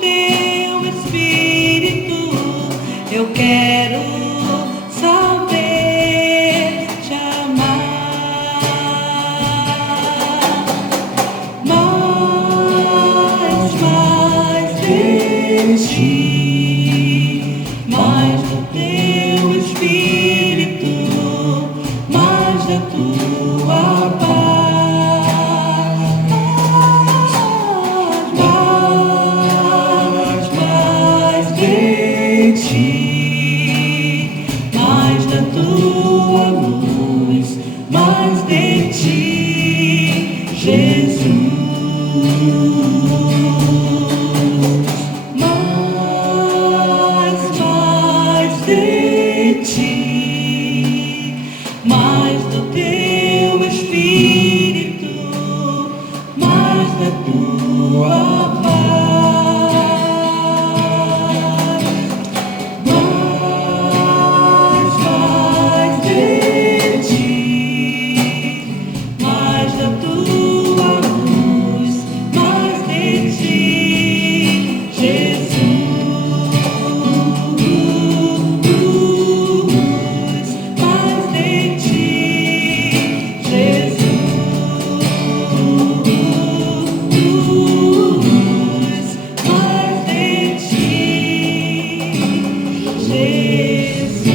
teu Espírito, eu quero saber te amar. Mais de ti, mais do teu Espírito, mais da tua paz. Mais de ti, mais da tua luz, mais de ti, Jesus. Mais de ti, mais do teu Espírito, mais da tua paz. Mais de ti, mais da tua luz, mais de ti, Jesus. Mais de ti, Jesus. Mais de ti, Jesus.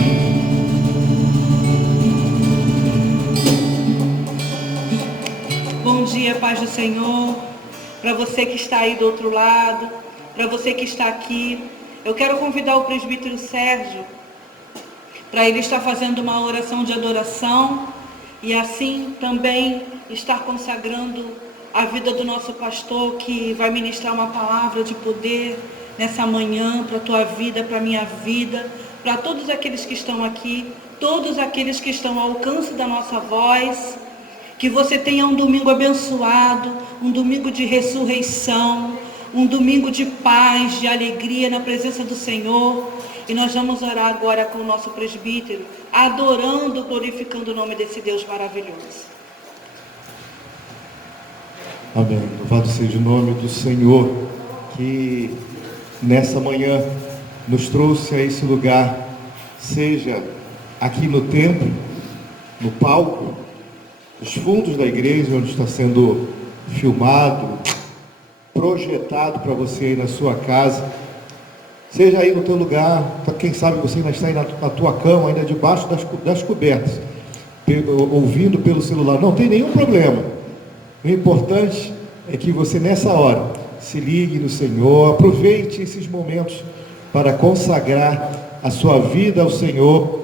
Bom dia, paz do Senhor. Para você que está aí do outro lado, para você que está aqui, eu quero convidar o presbítero Sérgio para ele estar fazendo uma oração de adoração e assim também estar consagrando a vida do nosso pastor, que vai ministrar uma palavra de poder nessa manhã para a tua vida, para a minha vida, para todos aqueles que estão aqui, todos aqueles que estão ao alcance da nossa voz. Que você tenha um domingo abençoado, um domingo de ressurreição, um domingo de paz, de alegria na presença do Senhor. E nós vamos orar agora com o nosso presbítero, adorando, glorificando o nome desse Deus maravilhoso. Amém. Louvado seja o nome do Senhor, que nessa manhã nos trouxe a esse lugar, seja aqui no templo, no palco, nos fundos da igreja, onde está sendo filmado, projetado para você aí na sua casa, seja aí no teu lugar, quem sabe você ainda está aí na tua cama, ainda debaixo das cobertas, ouvindo pelo celular, não tem nenhum problema. O importante é que você nessa hora se ligue no Senhor, aproveite esses momentos para consagrar a sua vida ao Senhor,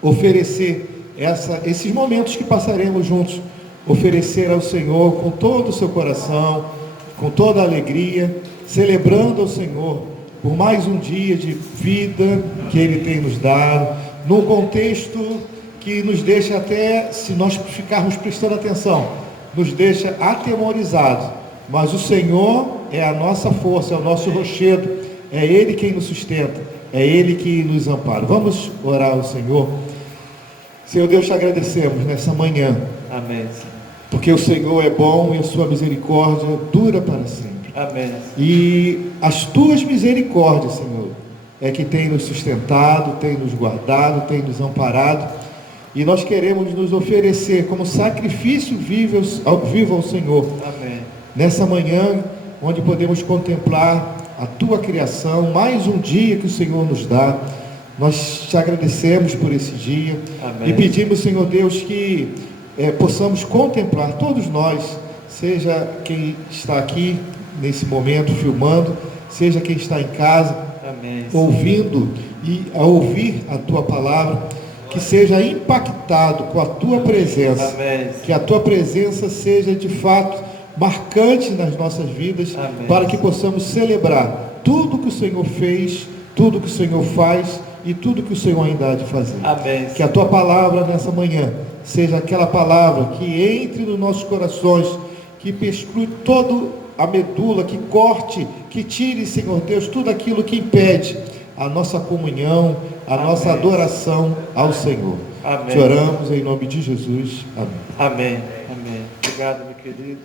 oferecer esses momentos que passaremos juntos, oferecer ao Senhor com todo o seu coração, com toda a alegria, celebrando ao Senhor por mais um dia de vida que Ele tem nos dado, num contexto que nos deixa até, se nós ficarmos prestando atenção, nos deixa atemorizados, mas o Senhor é a nossa força, é o nosso rochedo, é Ele quem nos sustenta, é Ele que nos ampara. Vamos orar ao Senhor. Senhor Deus, te agradecemos nessa manhã. Amém. Porque o Senhor é bom e a sua misericórdia dura para sempre. Amém. E as tuas misericórdias, Senhor, é que tem nos sustentado, tem nos guardado, tem nos amparado. E nós queremos nos oferecer como sacrifício vivo ao Senhor. Amém. Nessa manhã, onde podemos contemplar a tua criação, mais um dia que o Senhor nos dá. Nós te agradecemos por esse dia. Amém. E pedimos, Senhor Deus, que possamos contemplar, todos nós, seja quem está aqui nesse momento filmando, seja quem está em casa, Amém. ouvindo e a ouvir a tua palavra, que seja impactado com a tua presença. Amém. Que a tua presença seja de fato marcante nas nossas vidas. Amém. Para que possamos celebrar tudo que o Senhor fez, tudo que o Senhor faz e tudo que o Senhor ainda há de fazer. Amém. Que a tua palavra nessa manhã seja aquela palavra que entre nos nossos corações, que perscrute toda a medula, que corte, que tire, Senhor Deus, tudo aquilo que impede a nossa comunhão, a Amém. nossa adoração ao Senhor. Amém. Te oramos em nome de Jesus. Amém. Amém. Amém. Obrigado, meu querido.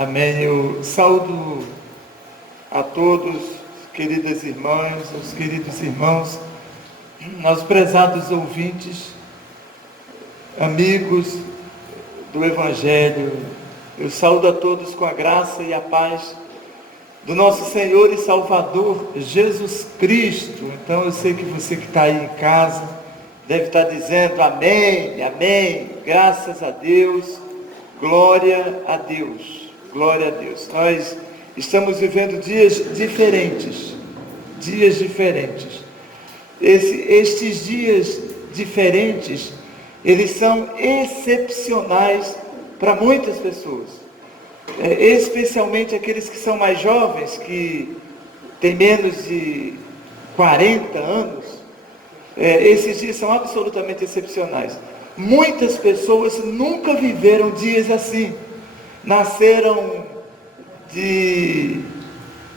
Amém. Eu saúdo a todos, queridas irmãs, os queridos irmãos, aos prezados ouvintes, amigos do Evangelho. Eu saúdo a todos com a graça e a paz do nosso Senhor e Salvador Jesus Cristo. Então eu sei que você que está aí em casa deve estar dizendo amém, amém, graças a Deus, glória a Deus, glória a Deus. Nós estamos vivendo dias diferentes. Estes dias diferentes, eles são excepcionais para muitas pessoas. Especialmente aqueles que são mais jovens, que têm menos de 40 anos, esses dias são absolutamente excepcionais. Muitas pessoas nunca viveram dias assim, nasceram de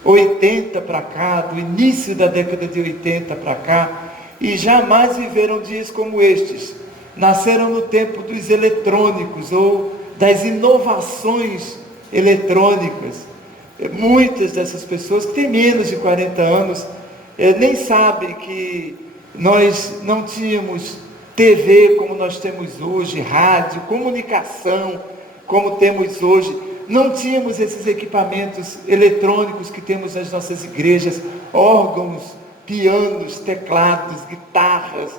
80 para cá, do início da década de 80 para cá, e jamais viveram dias como estes. Nasceram no tempo dos eletrônicos ou das inovações eletrônicas. Muitas dessas pessoas que têm menos de 40 anos nem sabem que nós não tínhamos TV como nós temos hoje, rádio, comunicação como temos hoje. Não tínhamos esses equipamentos eletrônicos que temos nas nossas igrejas, órgãos, pianos, teclados, guitarras,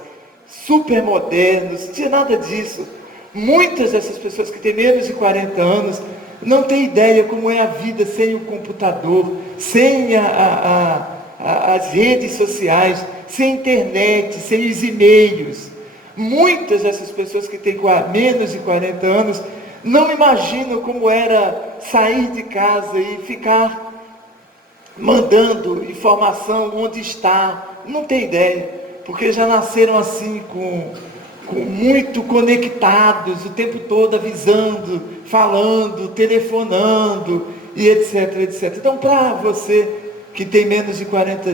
super modernos, não tinha nada disso. Muitas dessas pessoas que têm menos de 40 anos não têm ideia como é a vida sem o computador, sem as redes sociais, sem a internet, sem os e-mails. Muitas dessas pessoas que têm menos de 40 anos não imaginam como era sair de casa e ficar mandando informação onde está. Não tem ideia, porque já nasceram assim muito conectados, o tempo todo avisando, falando, telefonando, e etc, etc. Então, para você que tem menos de 40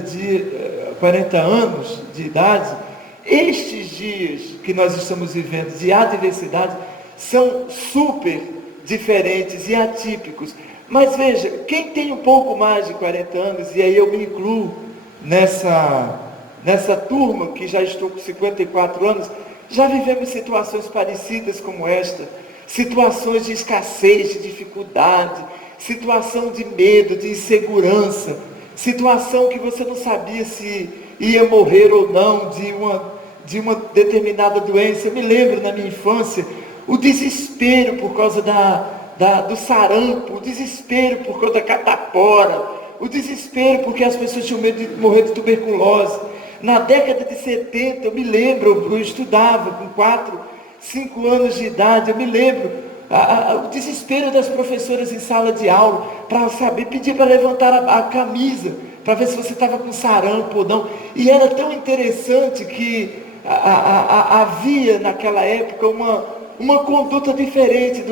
anos de idade, estes dias que nós estamos vivendo de adversidade são super diferentes e atípicos. Mas veja, quem tem um pouco mais de 40 anos, e aí eu me incluo nessa turma que já estou com 54 anos, já vivemos situações parecidas como esta, situações de escassez, de dificuldade, situação de medo, de insegurança, situação que você não sabia se ia morrer ou não de uma determinada doença. Eu me lembro na minha infância, o desespero por causa do sarampo, o desespero por causa da catapora, o desespero porque as pessoas tinham medo de morrer de tuberculose. Na década de 70, eu me lembro, eu estudava com 4, 5 anos de idade, eu me lembro, o desespero das professoras em sala de aula, para saber, pedir para levantar a camisa, para ver se você estava com sarampo ou não. E era tão interessante que havia naquela época uma conduta diferente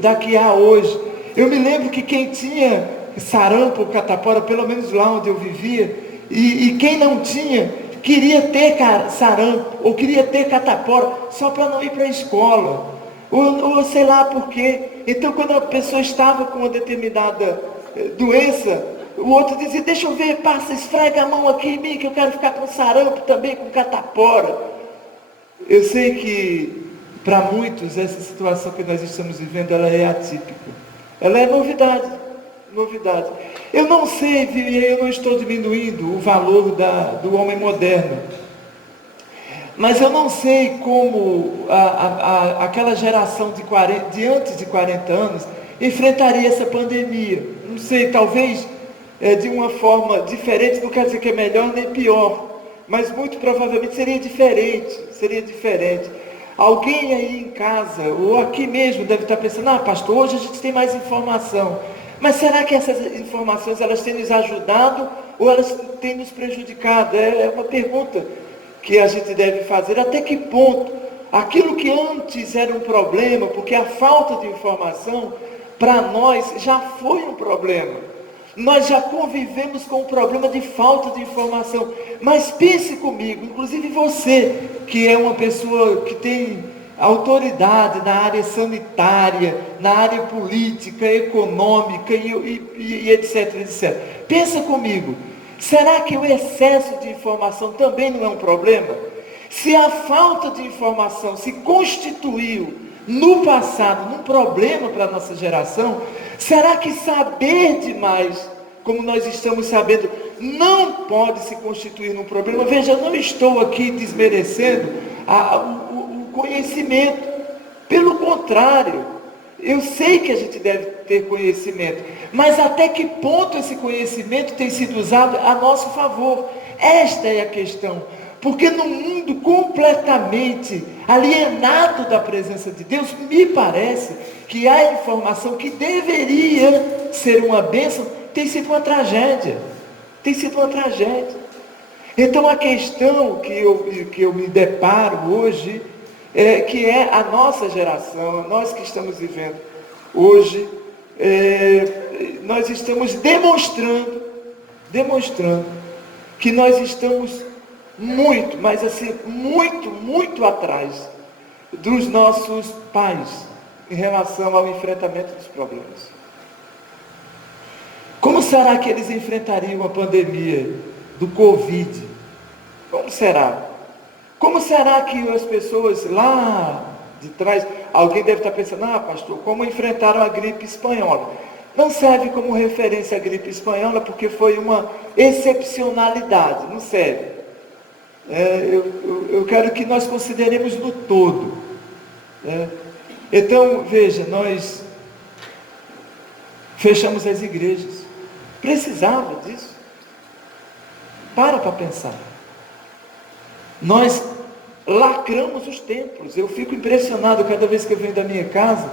da que há hoje. Eu me lembro que quem tinha sarampo ou catapora, pelo menos lá onde eu vivia, e quem não tinha, queria ter sarampo, ou queria ter catapora, só para não ir para a escola, ou sei lá por quê. Então, quando a pessoa estava com uma determinada doença, o outro dizia, deixa eu ver, passa, esfrega a mão aqui em mim, que eu quero ficar com sarampo também, com catapora. Eu sei que, para muitos, essa situação que nós estamos vivendo, ela é atípica, ela é novidade. Eu não sei, e eu não estou diminuindo o valor do homem moderno, mas eu não sei como aquela geração de antes de 40 anos enfrentaria essa pandemia. Não sei, talvez de uma forma diferente, não quer dizer que é melhor nem pior, mas muito provavelmente seria diferente. Alguém aí em casa, ou aqui mesmo, deve estar pensando, pastor, hoje a gente tem mais informação. Mas será que essas informações, elas têm nos ajudado, ou elas têm nos prejudicado? É uma pergunta que a gente deve fazer. Até que ponto aquilo que antes era um problema, porque a falta de informação, para nós já foi um problema. Nós já convivemos com o problema de falta de informação. Mas pense comigo, inclusive você, que é uma pessoa que tem autoridade na área sanitária, na área política, econômica e etc, etc. Pensa comigo, será que o excesso de informação também não é um problema? Se a falta de informação se constituiu no passado num problema para a nossa geração, será que saber demais, como nós estamos sabendo, não pode se constituir num problema? Veja, eu não estou aqui desmerecendo o conhecimento. Pelo contrário, eu sei que a gente deve ter conhecimento, mas até que ponto esse conhecimento tem sido usado a nosso favor? Esta é a questão. Porque no mundo completamente alienado da presença de Deus, me parece que a informação que deveria ser uma bênção tem sido uma tragédia. Tem sido uma tragédia. Então a questão que eu me deparo hoje, que é a nossa geração, nós que estamos vivendo hoje, nós estamos demonstrando que nós estamos muito, mas assim, muito atrás dos nossos pais em relação ao enfrentamento dos problemas. Como será que eles enfrentariam a pandemia do Covid? Como será? Como será que as pessoas lá de trás, alguém deve estar pensando, pastor, como enfrentaram a gripe espanhola? Não serve como referência a gripe espanhola porque foi uma excepcionalidade, não serve. Eu quero que nós consideremos no todo. Então, veja, nós fechamos as igrejas. Precisava disso? Para pensar. Nós lacramos os templos. Eu fico impressionado cada vez que eu venho da minha casa.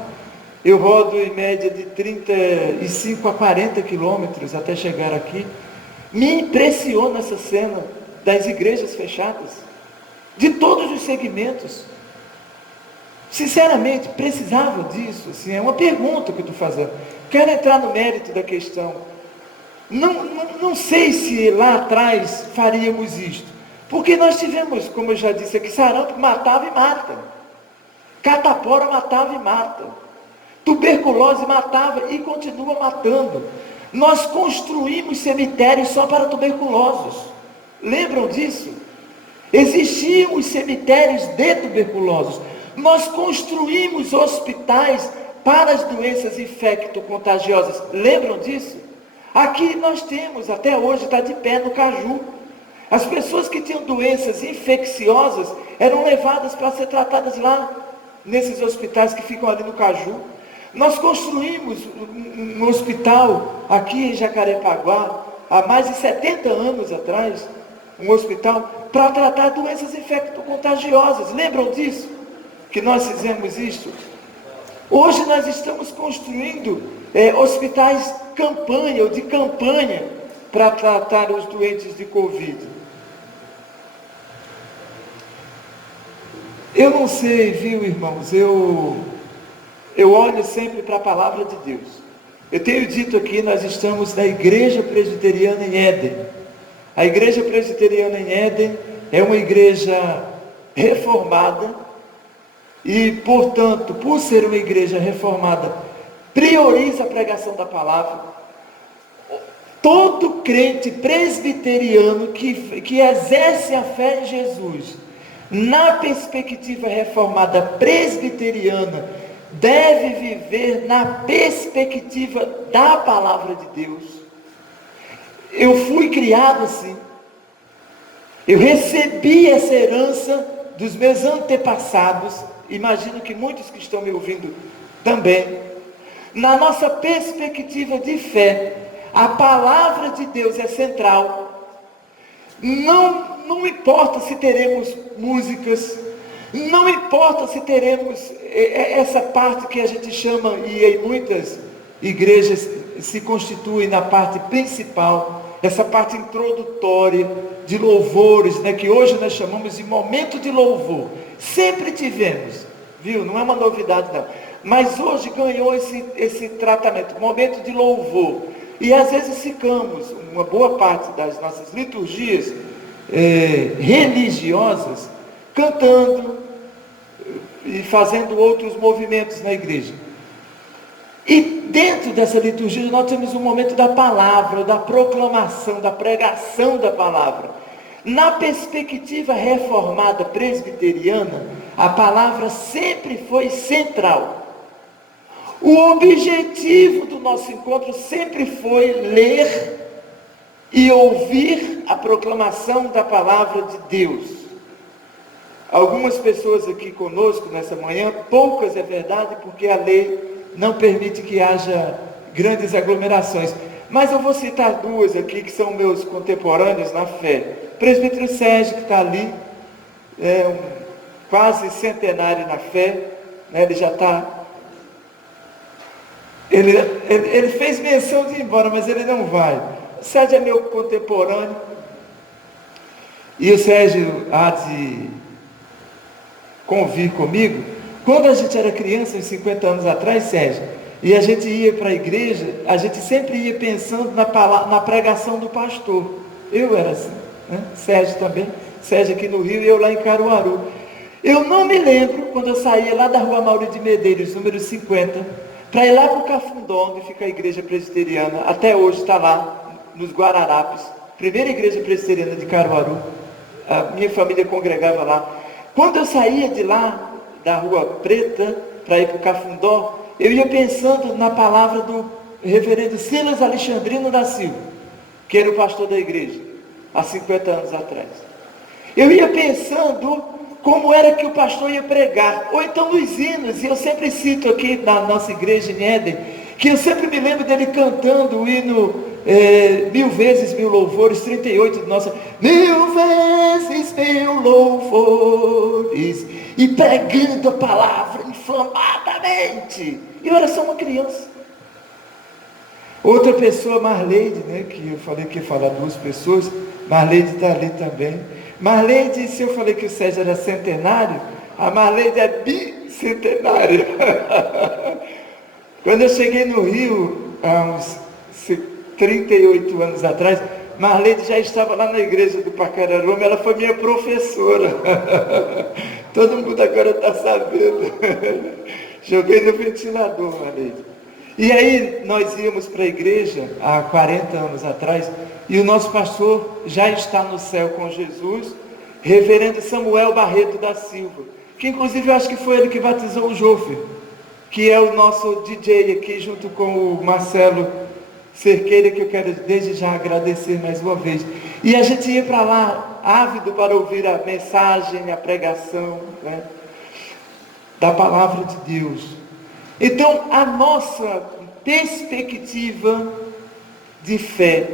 Eu rodo em média de 35 a 40 quilômetros até chegar aqui. Me impressiona essa cena das igrejas fechadas, de todos os segmentos. Sinceramente, precisava disso? Assim, é uma pergunta que eu estou fazendo. Quero entrar no mérito da questão. Não sei se lá atrás faríamos isto, porque nós tivemos, como eu já disse aqui, sarampo matava e mata, catapora matava e mata, tuberculose matava e continua matando. Nós construímos cemitérios só para tuberculosos. Lembram disso? Existiam os cemitérios de tuberculosos. Nós construímos hospitais para as doenças infecto-contagiosas. Lembram disso? Aqui nós temos, até hoje está de pé no Caju. As pessoas que tinham doenças infecciosas eram levadas para ser tratadas lá, nesses hospitais que ficam ali no Caju. Nós construímos um hospital aqui em Jacarepaguá, há mais de 70 anos atrás, um hospital para tratar doenças infecto-contagiosas. Lembram disso? Que nós fizemos isso? Hoje nós estamos construindo hospitais campanha ou de campanha para tratar os doentes de Covid. Eu não sei, viu, irmãos, eu olho sempre para a palavra de Deus. Eu tenho dito aqui, nós estamos na Igreja Presbiteriana em Éden. A Igreja Presbiteriana em Éden é uma igreja reformada e, portanto, por ser uma igreja reformada, prioriza a pregação da palavra. Todo crente presbiteriano que exerce a fé em Jesus, na perspectiva reformada presbiteriana, deve viver na perspectiva da palavra de Deus. Eu fui criado assim. Eu recebi essa herança dos meus antepassados. Imagino que muitos que estão me ouvindo também. Na nossa perspectiva de fé, a palavra de Deus é central. Não importa se teremos músicas, não importa se teremos essa parte que a gente chama, e em muitas igrejas se constitui na parte principal, essa parte introdutória de louvores, que hoje nós chamamos de momento de louvor. Sempre tivemos, viu? Não é uma novidade não. Mas hoje ganhou esse tratamento, momento de louvor. E às vezes ficamos, uma boa parte das nossas liturgias religiosas, cantando, e fazendo outros movimentos na igreja. E dentro dessa liturgia nós temos um momento da palavra, da proclamação, da pregação da palavra. Na perspectiva reformada presbiteriana, a palavra sempre foi central. O objetivo do nosso encontro sempre foi ler e ouvir a proclamação da palavra de Deus. Algumas pessoas aqui conosco nessa manhã, poucas é verdade, porque a lei não permite que haja grandes aglomerações. Mas eu vou citar duas aqui que são meus contemporâneos na fé. O presbítero Sérgio, que está ali, é quase centenário na fé, né? Ele já está... Ele fez menção de ir embora, mas ele não vai. O Sérgio é meu contemporâneo, e o Sérgio há de convir comigo. Quando a gente era criança, uns 50 anos atrás, Sérgio, e a gente ia para a igreja, a gente sempre ia pensando na pregação do pastor. Eu era assim, né? Sérgio também, Sérgio aqui no Rio e eu lá em Caruaru. Eu não me lembro quando eu saía lá da rua Mauri de Medeiros, número 50, para ir lá para o Cafundó, onde fica a igreja presbiteriana, até hoje está lá, nos Guararapes, primeira igreja presbiteriana de Caruaru, a minha família congregava lá. Quando eu saía de lá, da Rua Preta, para ir para o Cafundó, eu ia pensando na palavra do reverendo Silas Alexandrino da Silva, que era o pastor da igreja, há 50 anos atrás. Eu ia pensando como era que o pastor ia pregar, ou então nos hinos, e eu sempre cito aqui na nossa igreja em Éden, que eu sempre me lembro dele cantando o hino Mil Vezes Mil Louvores, 38 do nosso, mil vezes mil louvores, e pregando a palavra inflamadamente. Eu era só uma criança. Outra pessoa, Marleide, né, que eu falei que ia falar duas pessoas, Marleide está ali também. Marleide, se eu falei que o Sérgio era centenário, a Marleide é bicentenária. Quando eu cheguei no Rio, há uns 38 anos atrás, Marleide já estava lá na igreja do Pacararume, ela foi minha professora. Todo mundo agora está sabendo. Joguei no ventilador, Marleide. E aí nós íamos para a igreja há 40 anos atrás, e o nosso pastor já está no céu com Jesus, reverendo Samuel Barreto da Silva, que inclusive eu acho que foi ele que batizou o Jofre, que é o nosso DJ aqui, junto com o Marcelo Cerqueira, que eu quero desde já agradecer mais uma vez. E a gente ia para lá, ávido para ouvir a mensagem, a pregação, né, da palavra de Deus. Então, a nossa perspectiva de fé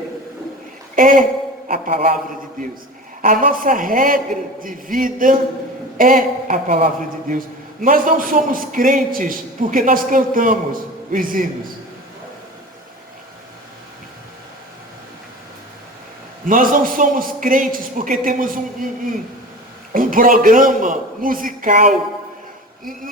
é a palavra de Deus. A nossa regra de vida é a palavra de Deus. Nós não somos crentes porque nós cantamos os hinos. Nós não somos crentes porque temos um programa musical.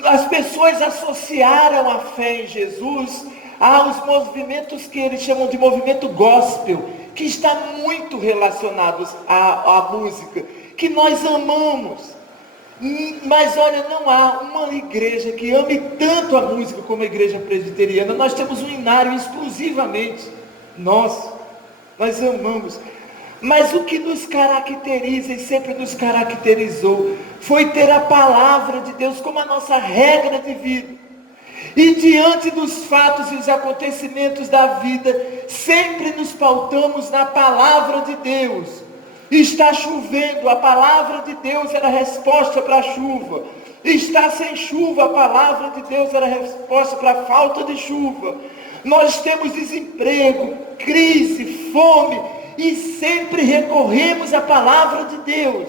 As pessoas associaram a fé em Jesus aos movimentos que eles chamam de movimento gospel, que está muito relacionados à música, que nós amamos. Mas olha, não há uma igreja que ame tanto a música como a igreja presbiteriana. Nós temos um hinário exclusivamente nós amamos. Mas o que nos caracteriza e sempre nos caracterizou foi ter a palavra de Deus como a nossa regra de vida. E diante dos fatos e os acontecimentos da vida, sempre nos pautamos na palavra de Deus. Está chovendo, a palavra de Deus era a resposta para a chuva. Está sem chuva, a palavra de Deus era a resposta para a falta de chuva. Nós temos desemprego, crise, fome, e sempre recorremos à palavra de Deus.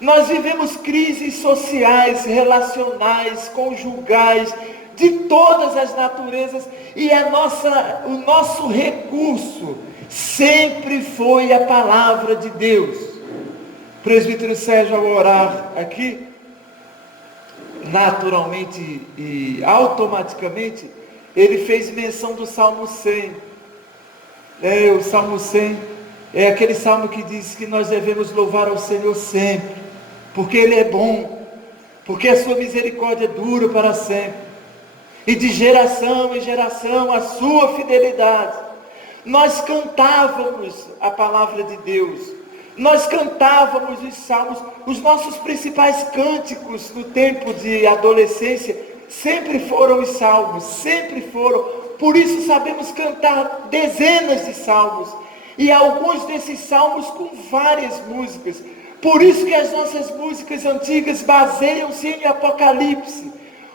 Nós vivemos crises sociais, relacionais, conjugais, de todas as naturezas, e o nosso recurso sempre foi a palavra de Deus. O presbítero Sérgio, ao orar aqui, naturalmente e automaticamente, ele fez menção do Salmo 100. O Salmo 100 é aquele salmo que diz que nós devemos louvar ao Senhor sempre, porque Ele é bom, porque a sua misericórdia dura para sempre, e de geração em geração a sua fidelidade. Nós cantávamos a palavra de Deus, nós cantávamos os salmos, os nossos principais cânticos no tempo de adolescência sempre foram os salmos, sempre foram. Por isso sabemos cantar dezenas de salmos, e alguns desses salmos com várias músicas. Por isso que as nossas músicas antigas baseiam-se em Apocalipse,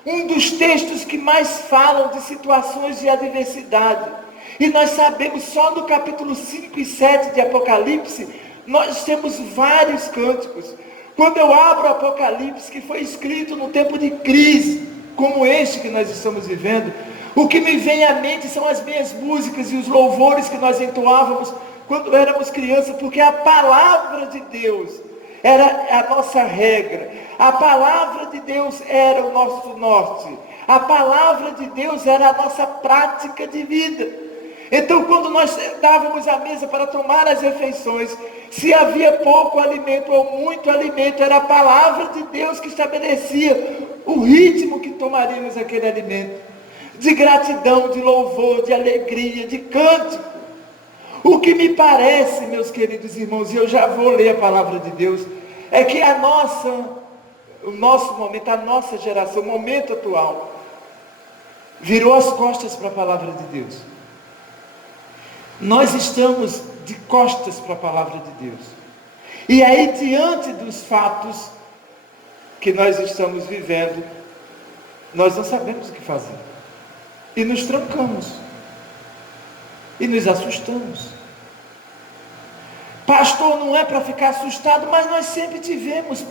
um dos textos que mais falam de situações de adversidade. E nós sabemos, só no capítulo 5 e 7 de Apocalipse, nós temos vários cânticos. Quando eu abro Apocalipse, que foi escrito no tempo de crise, como este que nós estamos vivendo, o que me vem à mente são as minhas músicas e os louvores que nós entoávamos quando éramos crianças, porque a palavra de Deus era a nossa regra, a palavra de Deus era o nosso norte, a palavra de Deus era a nossa prática de vida. Então, quando nós sentávamos à mesa para tomar as refeições, se havia pouco alimento ou muito alimento, era a palavra de Deus que estabelecia o ritmo que tomaríamos aquele alimento, de gratidão, de louvor, de alegria, de cântico. O que me parece, meus queridos irmãos, e eu já vou ler a palavra de Deus, é que o nosso momento, a nossa geração, o momento atual, virou as costas para a palavra de Deus. Nós estamos de costas para a palavra de Deus. E aí, diante dos fatos que nós estamos vivendo, nós não sabemos o que fazer. E nos trancamos. E nos assustamos. Pastor, não é para ficar assustado, mas nós sempre tivemos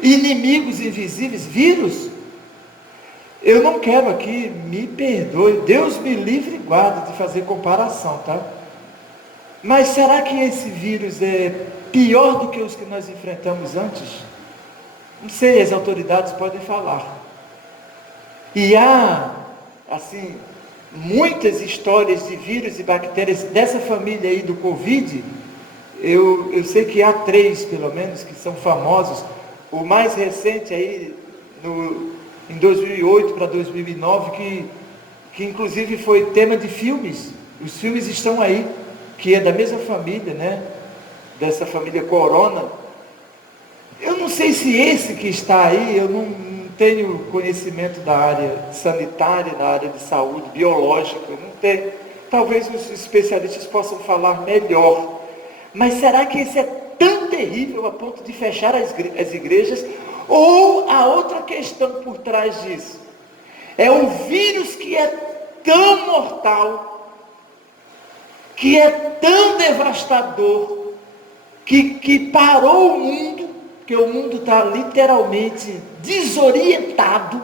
inimigos invisíveis, vírus. Eu não quero aqui, me perdoe, Deus me livre e guarde de fazer comparação, tá? Mas será que esse vírus é pior do que os que nós enfrentamos antes? Não sei, as autoridades podem falar. E há, assim, muitas histórias de vírus e bactérias dessa família aí do Covid. Eu sei que há 3, pelo menos, que são famosos. O mais recente aí, em 2008 para 2009, que inclusive foi tema de filmes. Os filmes estão aí, que é da mesma família, né? Dessa família Corona. Eu não sei se esse que está aí, eu não tenho conhecimento da área sanitária, da área de saúde, biológica, não tenho. Talvez os especialistas possam falar melhor. Mas será que esse é tão terrível a ponto de fechar as igrejas? Ou a outra questão por trás disso é o vírus que é tão mortal, que é tão devastador, que parou o mundo, que o mundo está literalmente desorientado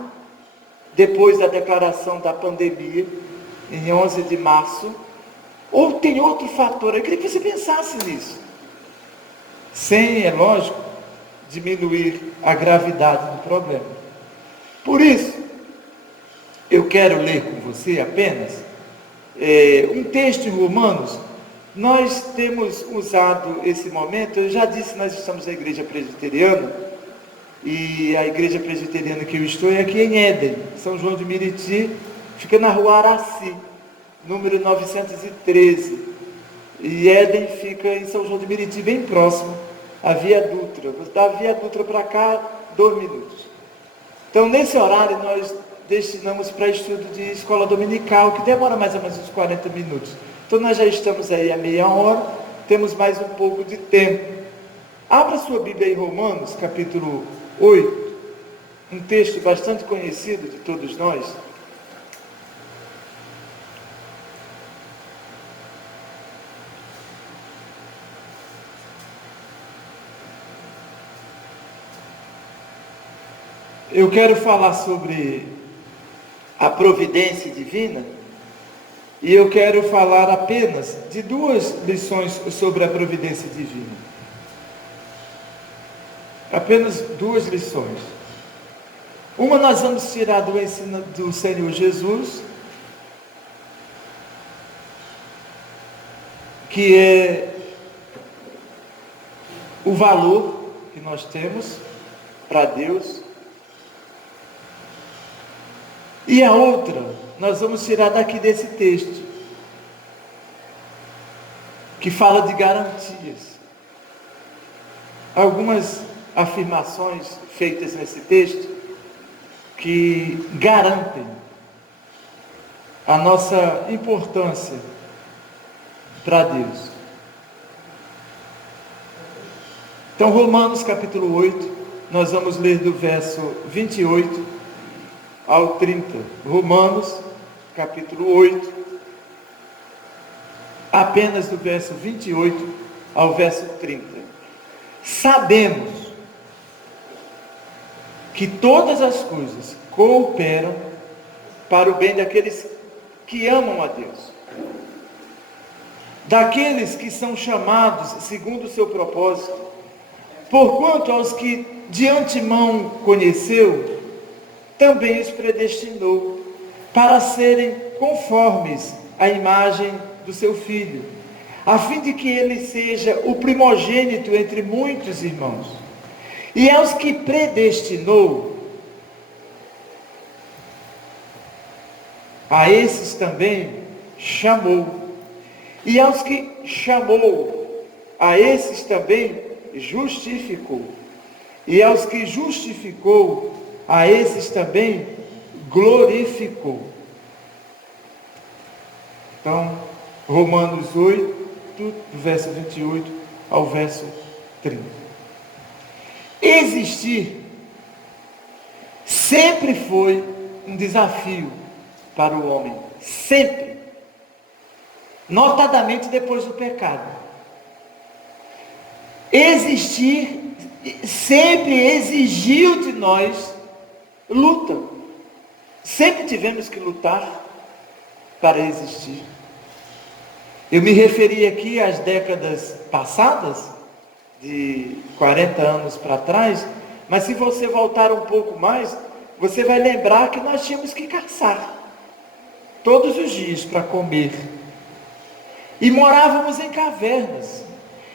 depois da declaração da pandemia em 11 de março. Ou tem outro fator? Eu queria que você pensasse nisso, sem, é lógico, diminuir a gravidade do problema. Por isso, eu quero ler com você apenas um texto em Romanos. Nós temos usado esse momento, eu já disse, nós estamos na igreja presbiteriana, e a igreja presbiteriana que eu estou é aqui em Éden, São João de Meriti, fica na rua Araci, número 913, e Éden fica em São João de Meriti, bem próximo à Via Dutra. Da Via Dutra para cá, 2 minutos. Então, nesse horário, nós destinamos para estudo de escola dominical, que demora mais ou menos uns 40 minutos. Então, nós já estamos aí a meia hora, temos mais um pouco de tempo. Abra sua Bíblia em Romanos, capítulo 8, um texto bastante conhecido de todos nós. Eu quero falar sobre a providência divina, e eu quero falar apenas de 2 lições sobre a providência divina. Apenas 2 lições. Uma nós vamos tirar do ensino do Senhor Jesus, que é o valor que nós temos, para Deus. E a outra, nós vamos tirar daqui desse texto, que fala de garantias. Algumas afirmações feitas nesse texto que garantem a nossa importância para Deus. Então, Romanos capítulo 8, nós vamos ler do verso 28 ao 30. Romanos capítulo 8, apenas do verso 28 ao verso 30. Sabemos que todas as coisas cooperam para o bem daqueles que amam a Deus, daqueles que são chamados segundo o seu propósito, porquanto aos que de antemão conheceu, também os predestinou para serem conformes à imagem do seu Filho, a fim de que ele seja o primogênito entre muitos irmãos. E aos que predestinou, a esses também chamou. E aos que chamou, a esses também justificou. E aos que justificou, a esses também glorificou. Então, Romanos 8, do verso 28 ao verso 30. Existir sempre foi um desafio para o homem. Sempre. Notadamente depois do pecado. Existir sempre exigiu de nós luta. Sempre tivemos que lutar para existir. Eu me referi aqui às décadas passadas, de 40 anos para trás, mas se você voltar um pouco mais, você vai lembrar que nós tínhamos que caçar todos os dias para comer. E morávamos em cavernas.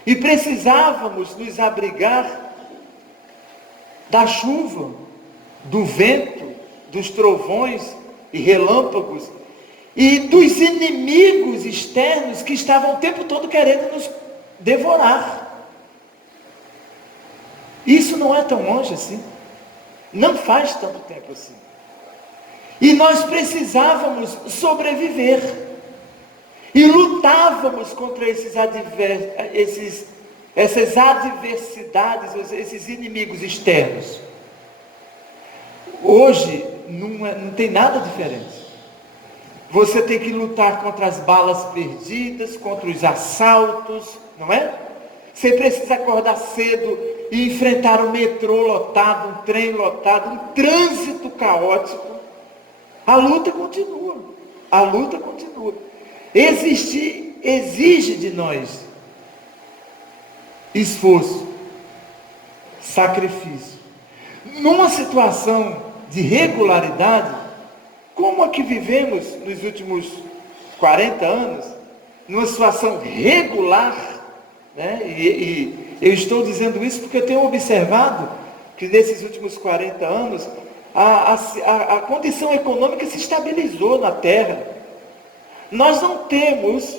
E precisávamos nos abrigar da chuva, do vento, dos trovões e relâmpagos e dos inimigos externos que estavam o tempo todo querendo nos devorar. Isso não é tão longe assim. Não faz tanto tempo assim. E nós precisávamos sobreviver. E lutávamos contra essas adversidades, esses inimigos externos. Hoje não tem nada diferente. Você tem que lutar contra as balas perdidas, contra os assaltos, não é? Você precisa acordar cedo e enfrentar um metrô lotado, um trem lotado, um trânsito caótico. A luta continua. A luta continua. Existir exige de nós esforço, sacrifício. Numa situação de regularidade, como a que vivemos nos últimos 40 anos, numa situação regular, né? E eu estou dizendo isso porque eu tenho observado que nesses últimos 40 anos, a condição econômica se estabilizou na Terra. Nós não tivemos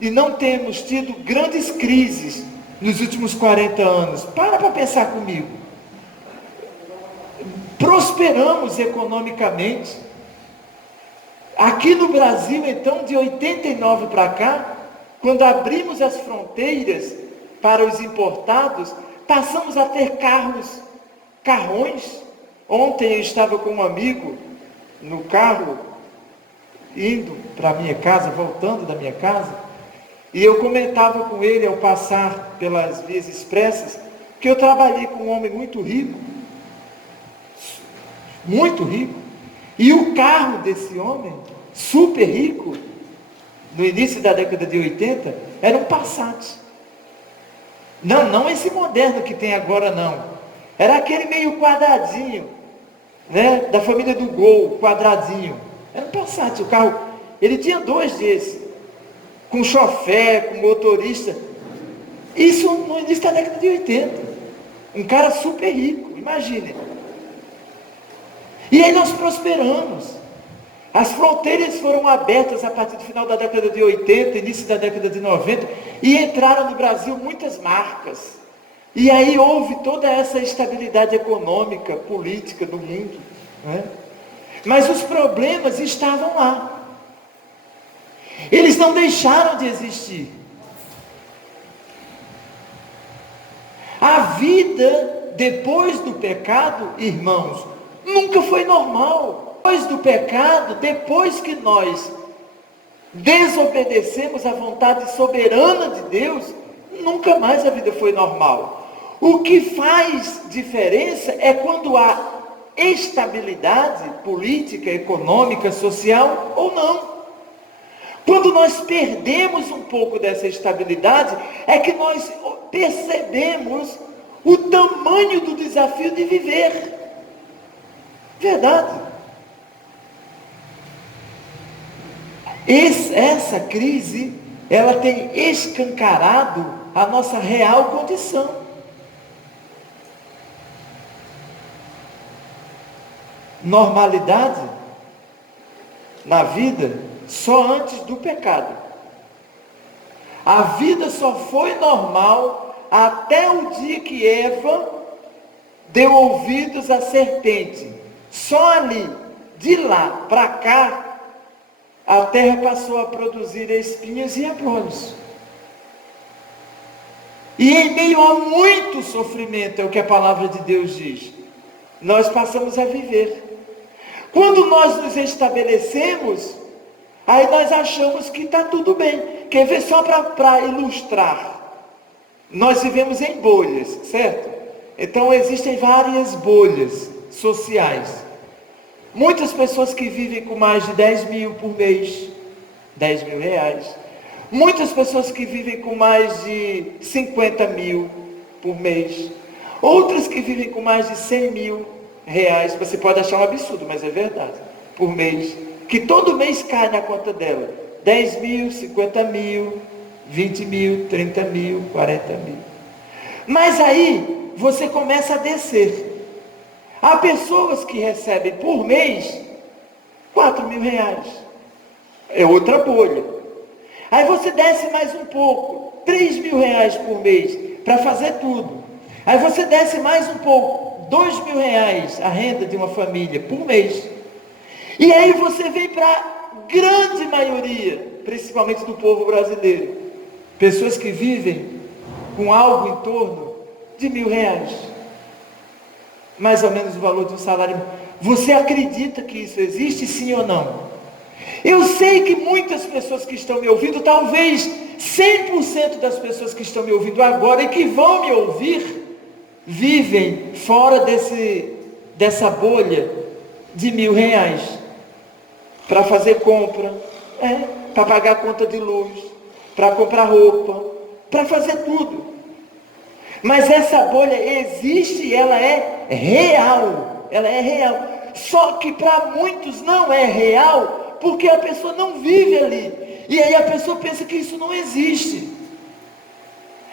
e não temos tido grandes crises nos últimos 40 anos. Para pensar comigo. Prosperamos economicamente. Aqui no Brasil, então, de 89 para cá, quando abrimos as fronteiras para os importados, passamos a ter carrões. Ontem eu estava com um amigo no carro, indo para a minha casa, voltando da minha casa, e eu comentava com ele ao passar pelas vias expressas, que eu trabalhei com um homem muito rico, e o carro desse homem, super rico, no início da década de 80, era um Passat. Não esse moderno que tem agora não, era aquele meio quadradinho, né, da família do Gol, quadradinho. Era um Passat, o carro. Ele tinha 2 desses, com chofer, com motorista. Isso no início da década de 80. Um cara super rico, imagine. E aí nós prosperamos. As fronteiras foram abertas a partir do final da década de 80, início da década de 90, e entraram no Brasil muitas marcas. E aí houve toda essa estabilidade econômica, política no mundo, né? Mas os problemas estavam lá. Eles não deixaram de existir. A vida depois do pecado, irmãos, nunca foi normal. Depois do pecado, depois que nós desobedecemos à vontade soberana de Deus, nunca mais a vida foi normal. O que faz diferença é quando há estabilidade política, econômica, social ou não. Quando nós perdemos um pouco dessa estabilidade, é que nós percebemos o tamanho do desafio de viver. Verdade. Essa crise, ela tem escancarado a nossa real condição. Normalidade na vida só antes do pecado. A vida só foi normal até o dia que Eva deu ouvidos à serpente. Só ali, de lá para cá, a terra passou a produzir espinhos e abrolhos. E em meio a muito sofrimento, é o que a palavra de Deus diz, nós passamos a viver. Quando nós nos estabelecemos, aí nós achamos que está tudo bem. Quer ver só para ilustrar? Nós vivemos em bolhas, certo? Então existem várias bolhas sociais. Muitas pessoas que vivem com mais de 10 mil por mês, 10 mil reais. Muitas pessoas que vivem com mais de 50 mil por mês. Outras que vivem com mais de 100 mil reais. Você pode achar um absurdo, mas é verdade. Por mês. Que todo mês cai na conta dela. 10 mil, 50 mil, 20 mil, 30 mil, 40 mil. Mas aí você começa a descer. Há pessoas que recebem por mês 4 mil reais. É outra bolha. Aí você desce mais um pouco, 3 mil reais por mês, para fazer tudo. Aí você desce mais um pouco, 2 mil reais a renda de uma família por mês. E aí você vem para a grande maioria, principalmente do povo brasileiro. Pessoas que vivem com algo em torno de 1.000 reais. Mais ou menos o valor de um salário. Você acredita que isso existe, sim ou não? Eu sei que muitas pessoas que estão me ouvindo, talvez 100% das pessoas que estão me ouvindo agora e que vão me ouvir, vivem fora dessa bolha de 1.000 reais. Para fazer compra, para pagar a conta de luz, para comprar roupa, para fazer tudo. Mas essa bolha existe e ela é real. Ela é real. Só que para muitos não é real, porque a pessoa não vive ali. E aí a pessoa pensa que isso não existe.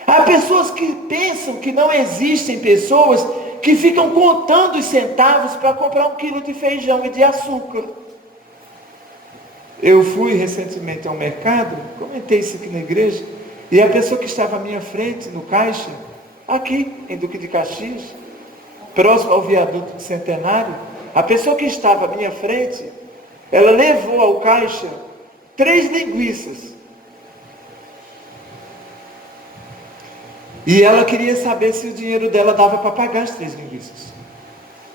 Há pessoas que pensam que não existem pessoas que ficam contando os centavos para comprar 1 quilo de feijão e de açúcar. Eu fui recentemente ao mercado, comentei isso aqui na igreja, e a pessoa que estava à minha frente no caixa, aqui em Duque de Caxias, próximo ao viaduto de Centenário, a pessoa que estava à minha frente, ela levou ao caixa 3 linguiças. E ela queria saber se o dinheiro dela dava para pagar as 3 linguiças.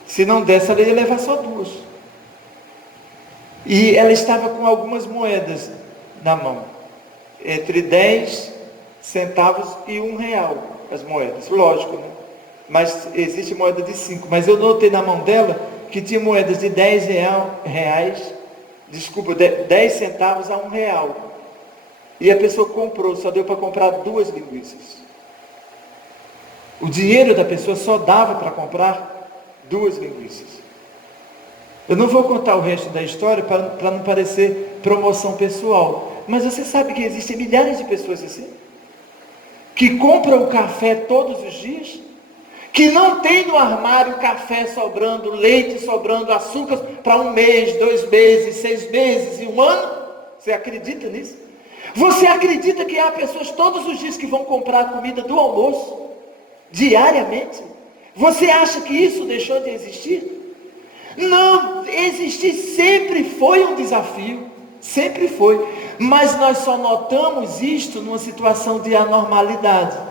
Se não desse, ela ia levar só 2. E ela estava com algumas moedas na mão, entre 10 centavos e 1 real, as moedas, lógico, né? Mas existe moeda de 5, mas eu notei na mão dela que tinha moedas de 10 centavos a 1 real. E a pessoa comprou, só deu para comprar 2 linguiças. O dinheiro da pessoa só dava para comprar 2 linguiças. Eu não vou contar o resto da história para não parecer promoção pessoal. Mas você sabe que existem milhares de pessoas assim? Que compram o café todos os dias? que não tem no armário café sobrando, leite sobrando, açúcar para 1 mês, 2 meses, 6 meses e 1 ano? Você acredita nisso? Você acredita que há pessoas todos os dias que vão comprar a comida do almoço, diariamente? Você acha que isso deixou de existir? Não, existir sempre foi um desafio, sempre foi. Mas nós só notamos isto numa situação de anormalidade.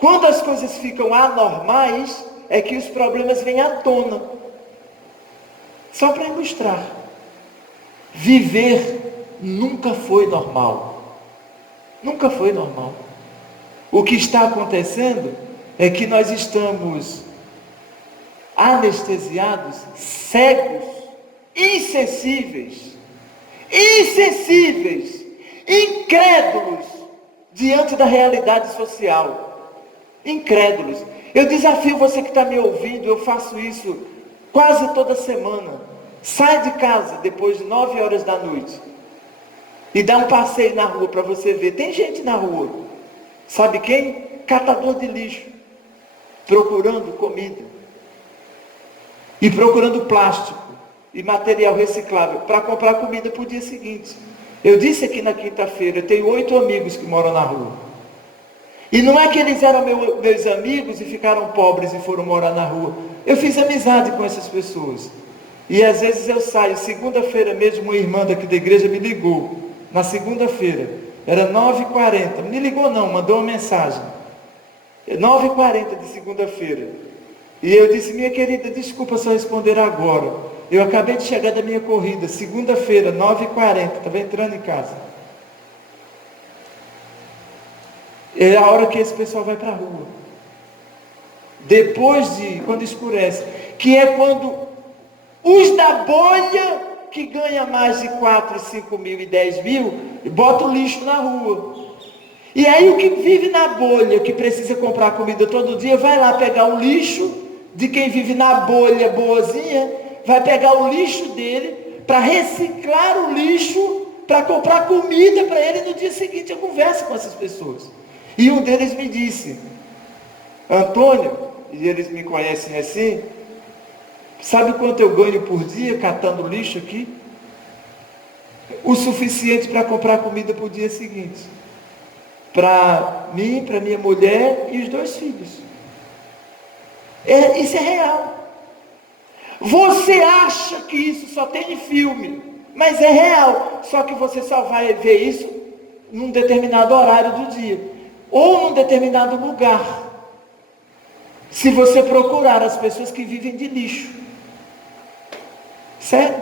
Quando as coisas ficam anormais, é que os problemas vêm à tona. Só para ilustrar. Viver nunca foi normal. Nunca foi normal. O que está acontecendo é que nós estamos anestesiados, cegos, insensíveis, incrédulos diante da realidade social. Incrédulos. Eu desafio você que está me ouvindo, eu faço isso quase toda semana. Sai de casa depois de 9 horas da noite e dá um passeio na rua para você ver. Tem gente na rua, sabe quem? Catador de lixo, procurando comida e procurando plástico e material reciclável para comprar comida para o dia seguinte. Eu disse aqui na quinta-feira, eu tenho 8 amigos que moram na rua. E não é que eles eram meus amigos e ficaram pobres e foram morar na rua. Eu fiz amizade com essas pessoas. E às vezes eu saio, segunda-feira mesmo, uma irmã daqui da igreja me ligou. Na segunda-feira, era 9h40. Me ligou não, mandou uma mensagem. 9h40 de segunda-feira. E eu disse, minha querida, desculpa só responder agora. Eu acabei de chegar da minha corrida, segunda-feira, 9h40, estava entrando em casa. É a hora que esse pessoal vai para a rua. Depois de, quando escurece, que é quando os da bolha, que ganha mais de 4, 5 mil e 10 mil, botam o lixo na rua. E aí o que vive na bolha, que precisa comprar comida todo dia, vai lá pegar o lixo de quem vive na bolha boazinha, vai pegar o lixo dele, para reciclar o lixo, para comprar comida para ele no dia seguinte. Eu converso com essas pessoas. E um deles me disse, Antônio, e eles me conhecem assim, sabe quanto eu ganho por dia catando lixo aqui? O suficiente para comprar comida para o dia seguinte. Para mim, para minha mulher e os 2 filhos. Isso é real. Você acha que isso só tem em filme, mas é real. Só que você só vai ver isso num determinado horário do dia. Ou num determinado lugar. Se você procurar as pessoas que vivem de lixo. Sério?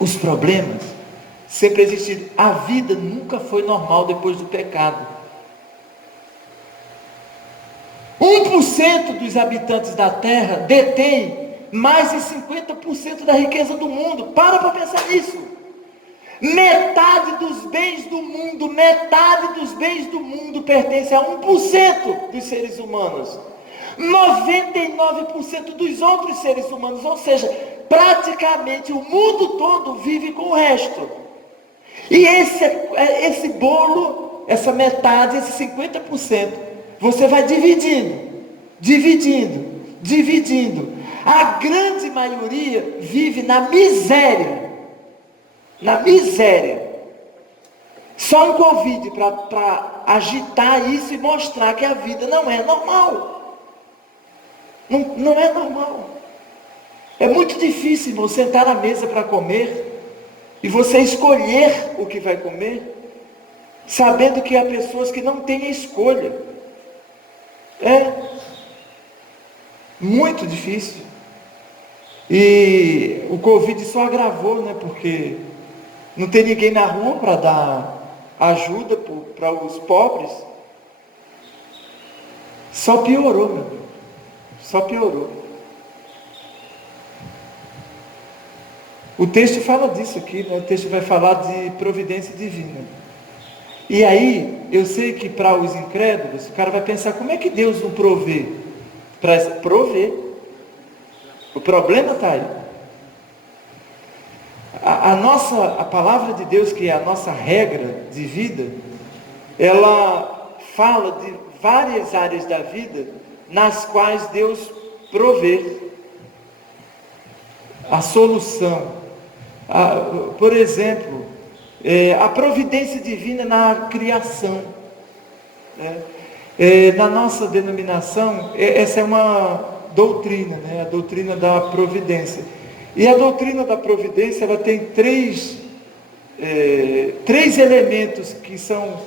Os problemas sempre existiram. A vida nunca foi normal depois do pecado. 1% dos habitantes da terra detém mais de 50% da riqueza do mundo. Para pensar nisso. Metade dos bens do mundo pertence a 1% dos seres humanos. 99% dos outros seres humanos, ou seja, praticamente o mundo todo vive com o resto. E esse bolo, essa metade, esse 50%, você vai dividindo. A grande maioria vive na miséria. Só um Covid para agitar isso e mostrar que a vida não é normal. Não é normal. É muito difícil, irmão, sentar à mesa para comer e você escolher o que vai comer, sabendo que há pessoas que não têm escolha. É muito difícil. E o Covid só agravou, né? Porque não tem ninguém na rua para dar ajuda para os pobres. Só piorou, meu Deus. Só piorou. O texto fala disso aqui, né? O texto vai falar de providência divina. E aí, eu sei que para os incrédulos, o cara vai pensar, como é que Deus não provê? Para prover. O problema está aí. A palavra de Deus, que é a nossa regra de vida, ela fala de várias áreas da vida, nas quais Deus provê a solução. Por exemplo, a providência divina na criação, né? Na nossa denominação, essa é uma doutrina, né? A doutrina da providência. E a doutrina da providência, ela tem três elementos que são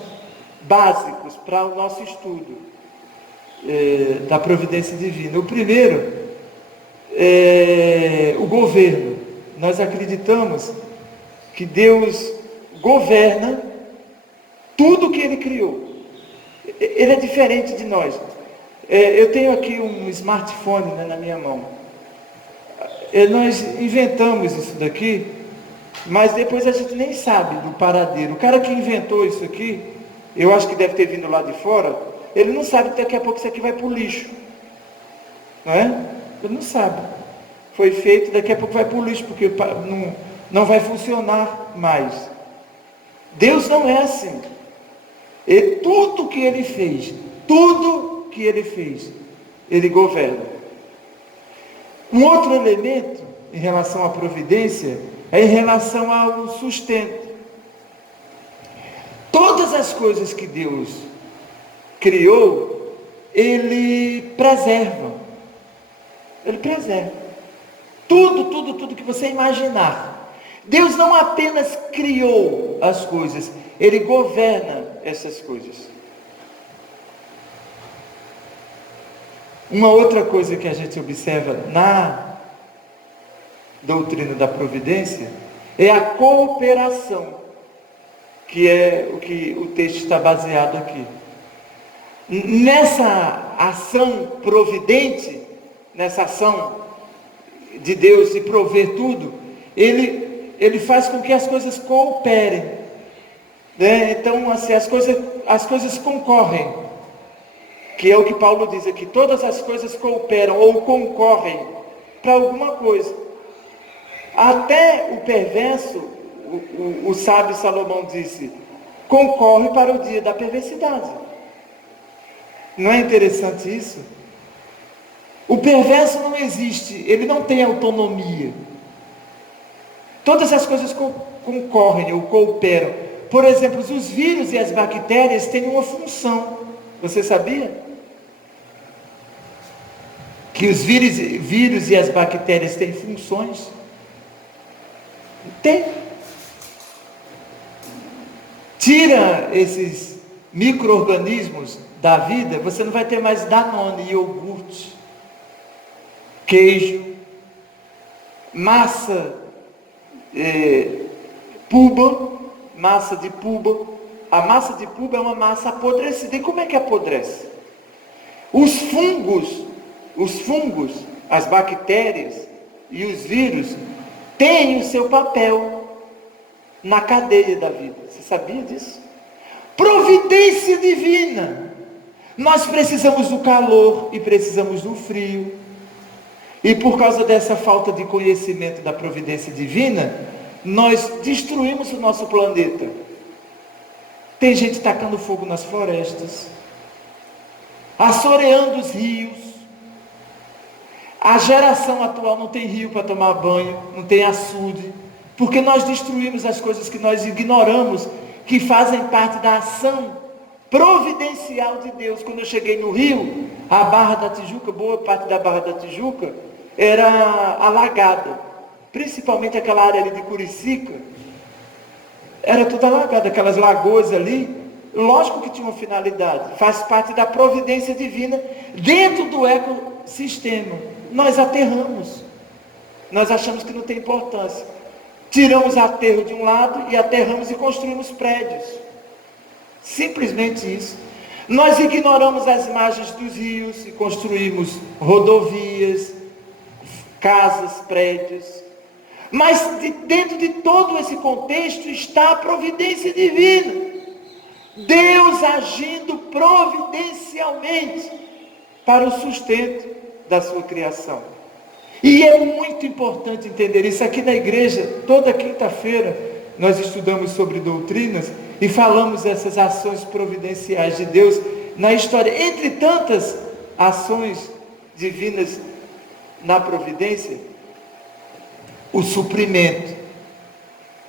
básicos para o nosso estudo da providência divina. O primeiro é o governo. Nós acreditamos que Deus governa tudo que Ele criou. Ele é diferente de nós. Eu tenho aqui um smartphone, né, na minha mão. Nós inventamos isso daqui, mas depois a gente nem sabe do paradeiro. O cara que inventou isso aqui, eu acho que deve ter vindo lá de fora, ele não sabe que daqui a pouco isso aqui vai para o lixo. Não é? Ele não sabe. Foi feito, daqui a pouco vai para o lixo, porque não vai funcionar mais. Deus não é assim. Tudo que Ele fez, Ele governa. Um outro elemento em relação à providência é em relação ao sustento. Todas as coisas que Deus criou, Ele preserva. Ele preserva. Tudo que você imaginar. Deus não apenas criou as coisas, Ele governa essas coisas. Uma outra coisa que a gente observa na doutrina da providência é a cooperação, que é o que o texto está baseado aqui. Nessa ação providente, nessa ação de Deus de prover tudo, Ele faz com que as coisas cooperem, né? Então, assim, as coisas concorrem, que é o que Paulo diz aqui, todas as coisas cooperam ou concorrem para alguma coisa. Até o perverso, o sábio Salomão disse, concorre para o dia da perversidade. Não é interessante isso? O perverso não existe, ele não tem autonomia. Todas as coisas concorrem ou cooperam. Por exemplo, os vírus e as bactérias têm uma função. Você sabia? Que os vírus e as bactérias têm funções? Tem. Tira esses micro-organismos da vida, você não vai ter mais Danone, iogurte, queijo, massa massa de puba. A massa de puba é uma massa apodrecida. E como é que apodrece? Os fungos, as bactérias e os vírus têm o seu papel na cadeia da vida. Você sabia disso? Providência divina. Nós precisamos do calor e precisamos do frio. E por causa dessa falta de conhecimento da providência divina, nós destruímos o nosso planeta. Tem gente tacando fogo nas florestas, assoreando os rios. A geração atual não tem rio para tomar banho, não tem açude, porque nós destruímos as coisas que nós ignoramos, que fazem parte da ação providencial de Deus. Quando eu cheguei no Rio, a Barra da Tijuca, boa parte da Barra da Tijuca, era alagada, principalmente aquela área ali de Curicica, era tudo alagado, aquelas lagoas ali, lógico que tinha uma finalidade, faz parte da providência divina, dentro do ecossistema. Nós aterramos, nós achamos que não tem importância, tiramos aterro de um lado e aterramos e construímos prédios, simplesmente isso. Nós ignoramos as margens dos rios e construímos rodovias, casas, prédios. Mas dentro de todo esse contexto está a providência divina. Deus agindo providencialmente para o sustento da sua criação. E é muito importante entender isso. Aqui na igreja, toda quinta-feira, nós estudamos sobre doutrinas e falamos dessas ações providenciais de Deus na história. Entre tantas ações divinas na providência? O suprimento,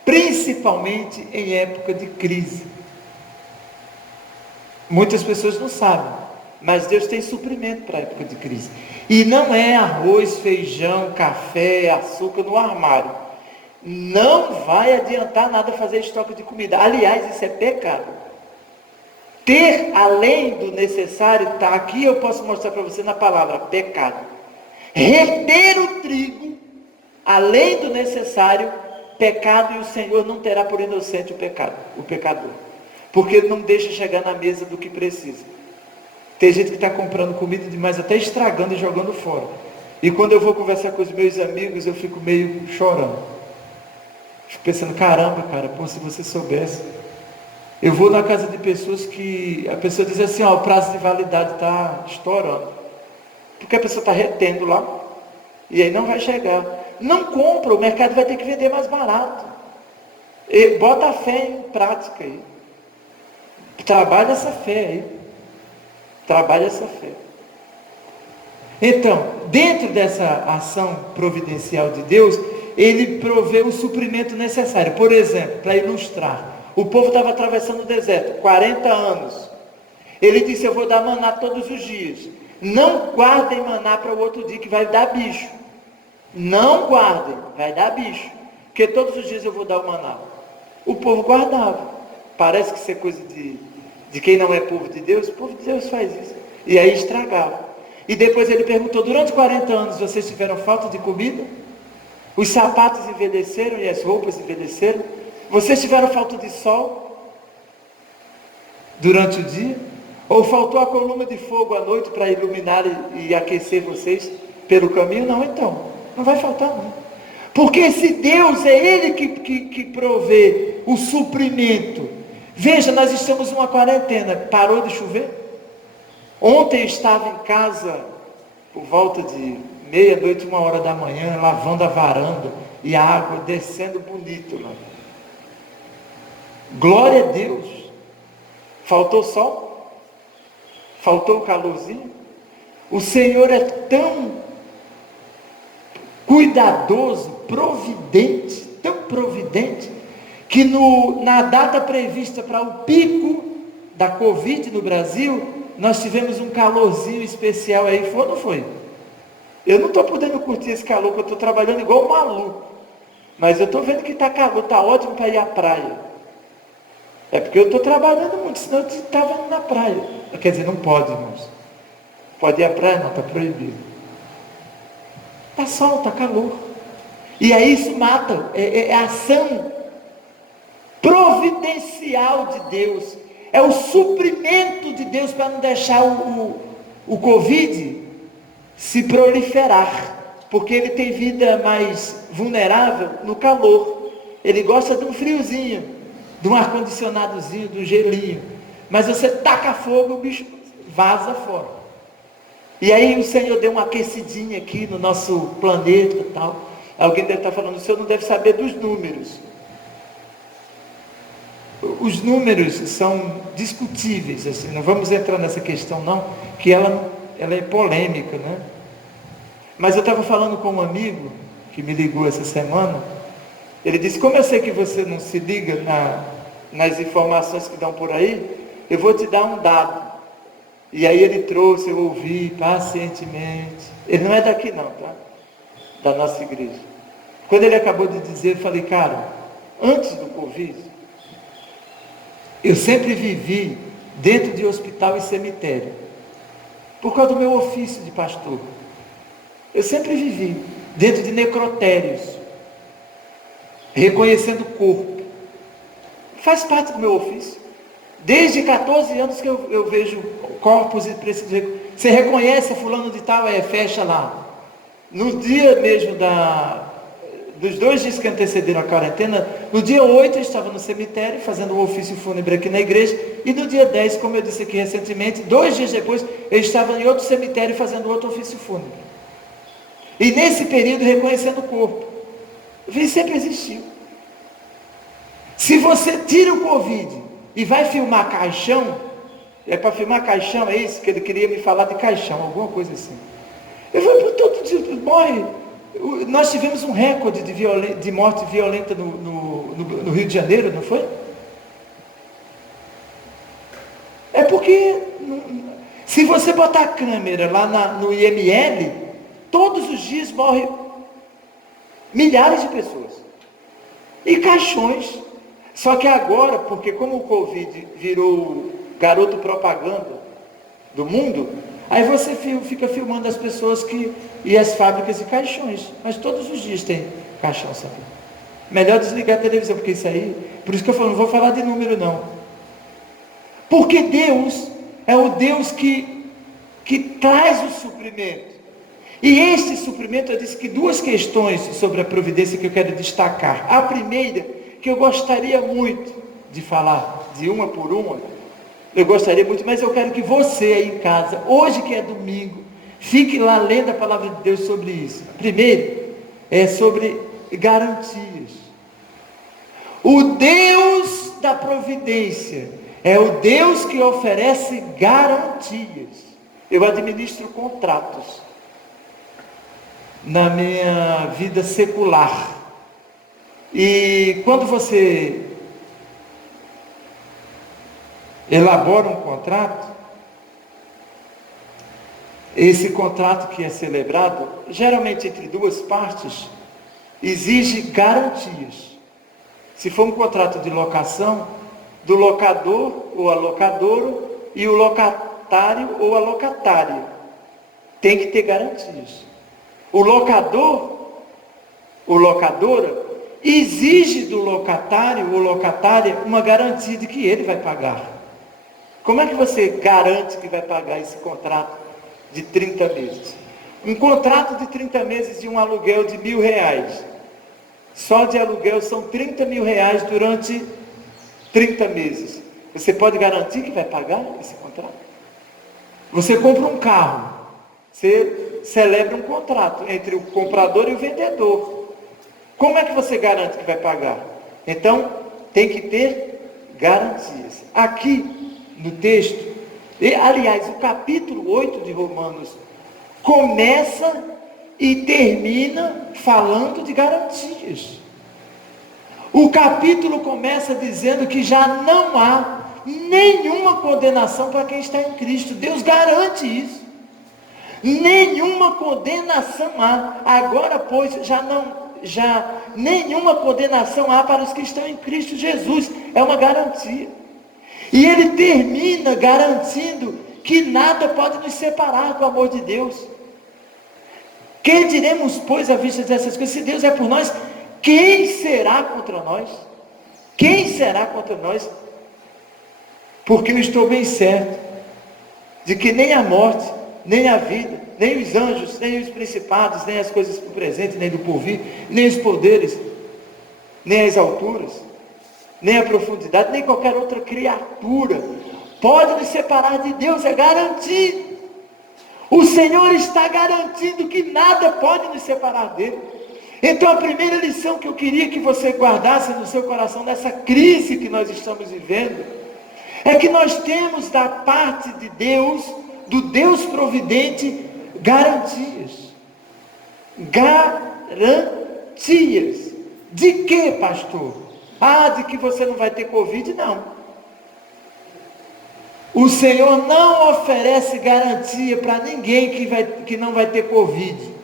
principalmente em época de crise. Muitas pessoas não sabem, mas Deus tem suprimento para a época de crise. E não é arroz, feijão, café, açúcar no armário. Não vai adiantar nada fazer estoque de comida. Aliás, isso é pecado. Ter além do necessário, está aqui, eu posso mostrar para você na palavra, pecado. Reter o trigo, além do necessário, pecado, e o Senhor não terá por inocente o pecador. Porque Ele não deixa chegar na mesa do que precisa. Tem gente que está comprando comida demais, até estragando e jogando fora. E quando eu vou conversar com os meus amigos, eu fico meio chorando. Fico pensando, caramba, cara, pô, se você soubesse. Eu vou na casa de pessoas que a pessoa diz assim, ó, o prazo de validade está estourando. Porque a pessoa está retendo lá. E aí não vai chegar. Não compra, o mercado vai ter que vender mais barato. E bota a fé em prática aí. Trabalha essa fé aí. Trabalha essa fé. Então, dentro dessa ação providencial de Deus, Ele provê o suprimento necessário. Por exemplo, para ilustrar, o povo estava atravessando o deserto, 40 anos. Ele disse, eu vou dar maná todos os dias. Não guardem maná para o outro dia, que vai dar bicho. Não guardem, vai dar bicho. Porque todos os dias eu vou dar o maná. O povo guardava. Parece que isso é coisa de quem não é povo de Deus. O povo de Deus faz isso. E aí estragava. E depois ele perguntou, durante 40 anos vocês tiveram falta de comida? Os sapatos envelheceram e as roupas envelheceram? Vocês tiveram falta de sol durante o dia? Ou faltou a coluna de fogo à noite para iluminar e aquecer vocês pelo caminho? Não, então, não vai faltar não. Porque esse Deus é Ele que provê o suprimento. Veja, nós estamos numa quarentena, parou de chover? Ontem eu estava em casa, por volta de meia-noite, 1h da manhã, lavando a varanda, e a água descendo bonito lá. Glória a Deus. Faltou sol? Faltou o calorzinho? O Senhor é tão cuidadoso, providente, tão providente, que na data prevista para o pico da Covid no Brasil, nós tivemos um calorzinho especial aí, foi ou não foi? Eu não estou podendo curtir esse calor, porque eu estou trabalhando igual um maluco. Mas eu estou vendo que está calor, está ótimo para ir à praia. É porque eu estou trabalhando muito, senão eu estava indo na praia. Quer dizer, não pode, irmãos. Pode ir à praia? Não, está proibido. Está sol, está calor. E aí isso mata, é a ação providencial de Deus. É o suprimento de Deus para não deixar o Covid se proliferar. Porque ele tem vida mais vulnerável no calor. Ele gosta de um friozinho, de um ar-condicionadozinho, de um gelinho. Mas você taca fogo, o bicho vaza fora. E aí o Senhor deu uma aquecidinha aqui no nosso planeta e tal. Alguém deve estar falando, o Senhor não deve saber dos números. Os números são discutíveis, assim, não vamos entrar nessa questão não, que ela é polêmica, né? Mas eu estava falando com um amigo, que me ligou essa semana, ele disse, como eu sei que você não se liga nas informações que dão por aí, eu vou te dar um dado. E aí ele trouxe, eu ouvi pacientemente. Ele não é daqui não, tá? Da nossa igreja. Quando ele acabou de dizer, eu falei, cara, antes do Covid, eu sempre vivi dentro de hospital e cemitério, por causa do meu ofício de pastor. Eu sempre vivi dentro de necrotérios, reconhecendo o corpo. Faz parte do meu ofício. Desde 14 anos que eu vejo corpos e preciso. Você reconhece fulano de tal, fecha lá. No dia mesmo dos 2 dias que antecederam a quarentena, no dia 8 eu estava no cemitério, fazendo o ofício fúnebre aqui na igreja, e no dia 10, como eu disse aqui recentemente, 2 dias depois, eu estava em outro cemitério fazendo outro ofício fúnebre. E nesse período, reconhecendo o corpo. O vício sempre existiu. Se você tira o Covid e vai filmar caixão, É para filmar caixão, é isso? Que ele queria me falar de caixão, alguma coisa assim. Eu falei, todo dia morre. Nós tivemos um recorde de morte violenta no Rio de Janeiro, não foi? É porque, se você botar a câmera lá no IML, todos os dias morrem milhares de pessoas. E caixões. Só que agora, porque como o Covid virou garoto propaganda do mundo, aí você fica filmando as pessoas e as fábricas de caixões. Mas todos os dias tem caixão, sabe? Melhor desligar a televisão, porque isso aí... Por isso que eu falo, não vou falar de número não. Porque Deus é o Deus que traz o suprimento. E este suprimento, eu disse que duas questões sobre a providência que eu quero destacar. A primeira, que eu gostaria muito de falar, de uma por uma, eu gostaria muito, mas eu quero que você aí em casa, hoje que é domingo, fique lá lendo a palavra de Deus sobre isso. Primeiro, é sobre garantias. O Deus da providência é o Deus que oferece garantias. Eu administro contratos na minha vida secular. E quando você elabora um contrato, esse contrato que é celebrado, geralmente entre duas partes, exige garantias. Se for um contrato de locação, do locador ou a locadora e o locatário ou a locatária, tem que ter garantias. O locador ou locadora exige do locatário ou locatária uma garantia de que ele vai pagar. Como é que você garante que vai pagar esse contrato de 30 meses? Um contrato de 30 meses de um aluguel de R$1.000. Só de aluguel são R$30.000 durante 30 meses. Você pode garantir que vai pagar esse contrato? Você compra um carro, você celebra um contrato entre o comprador e o vendedor. Como é que você garante que vai pagar? Então, tem que ter garantias. Aqui, no texto, aliás, o capítulo 8 de Romanos começa e termina falando de garantias. O capítulo começa dizendo que já não há nenhuma condenação para quem está em Cristo. Deus garante isso. Nenhuma condenação há. Agora, pois, já nenhuma condenação há para os que estão em Cristo Jesus. É uma garantia. E ele termina garantindo que nada pode nos separar do amor de Deus. Que diremos, pois, à vista dessas coisas? Se Deus é por nós, quem será contra nós? Quem será contra nós? Porque eu estou bem certo de que nem a morte, nem a vida, nem os anjos, nem os principados, nem as coisas do presente, nem do porvir, nem os poderes, nem as alturas, nem a profundidade, nem qualquer outra criatura pode nos separar de Deus. É garantido. O Senhor está garantindo que nada pode nos separar dele. Então a primeira lição que eu queria que você guardasse no seu coração nessa crise que nós estamos vivendo, é que nós temos da parte de Deus, do Deus providente, garantias. Garantias. De quê, pastor? De que você não vai ter Covid? Não. O Senhor não oferece garantia para ninguém que não vai ter Covid.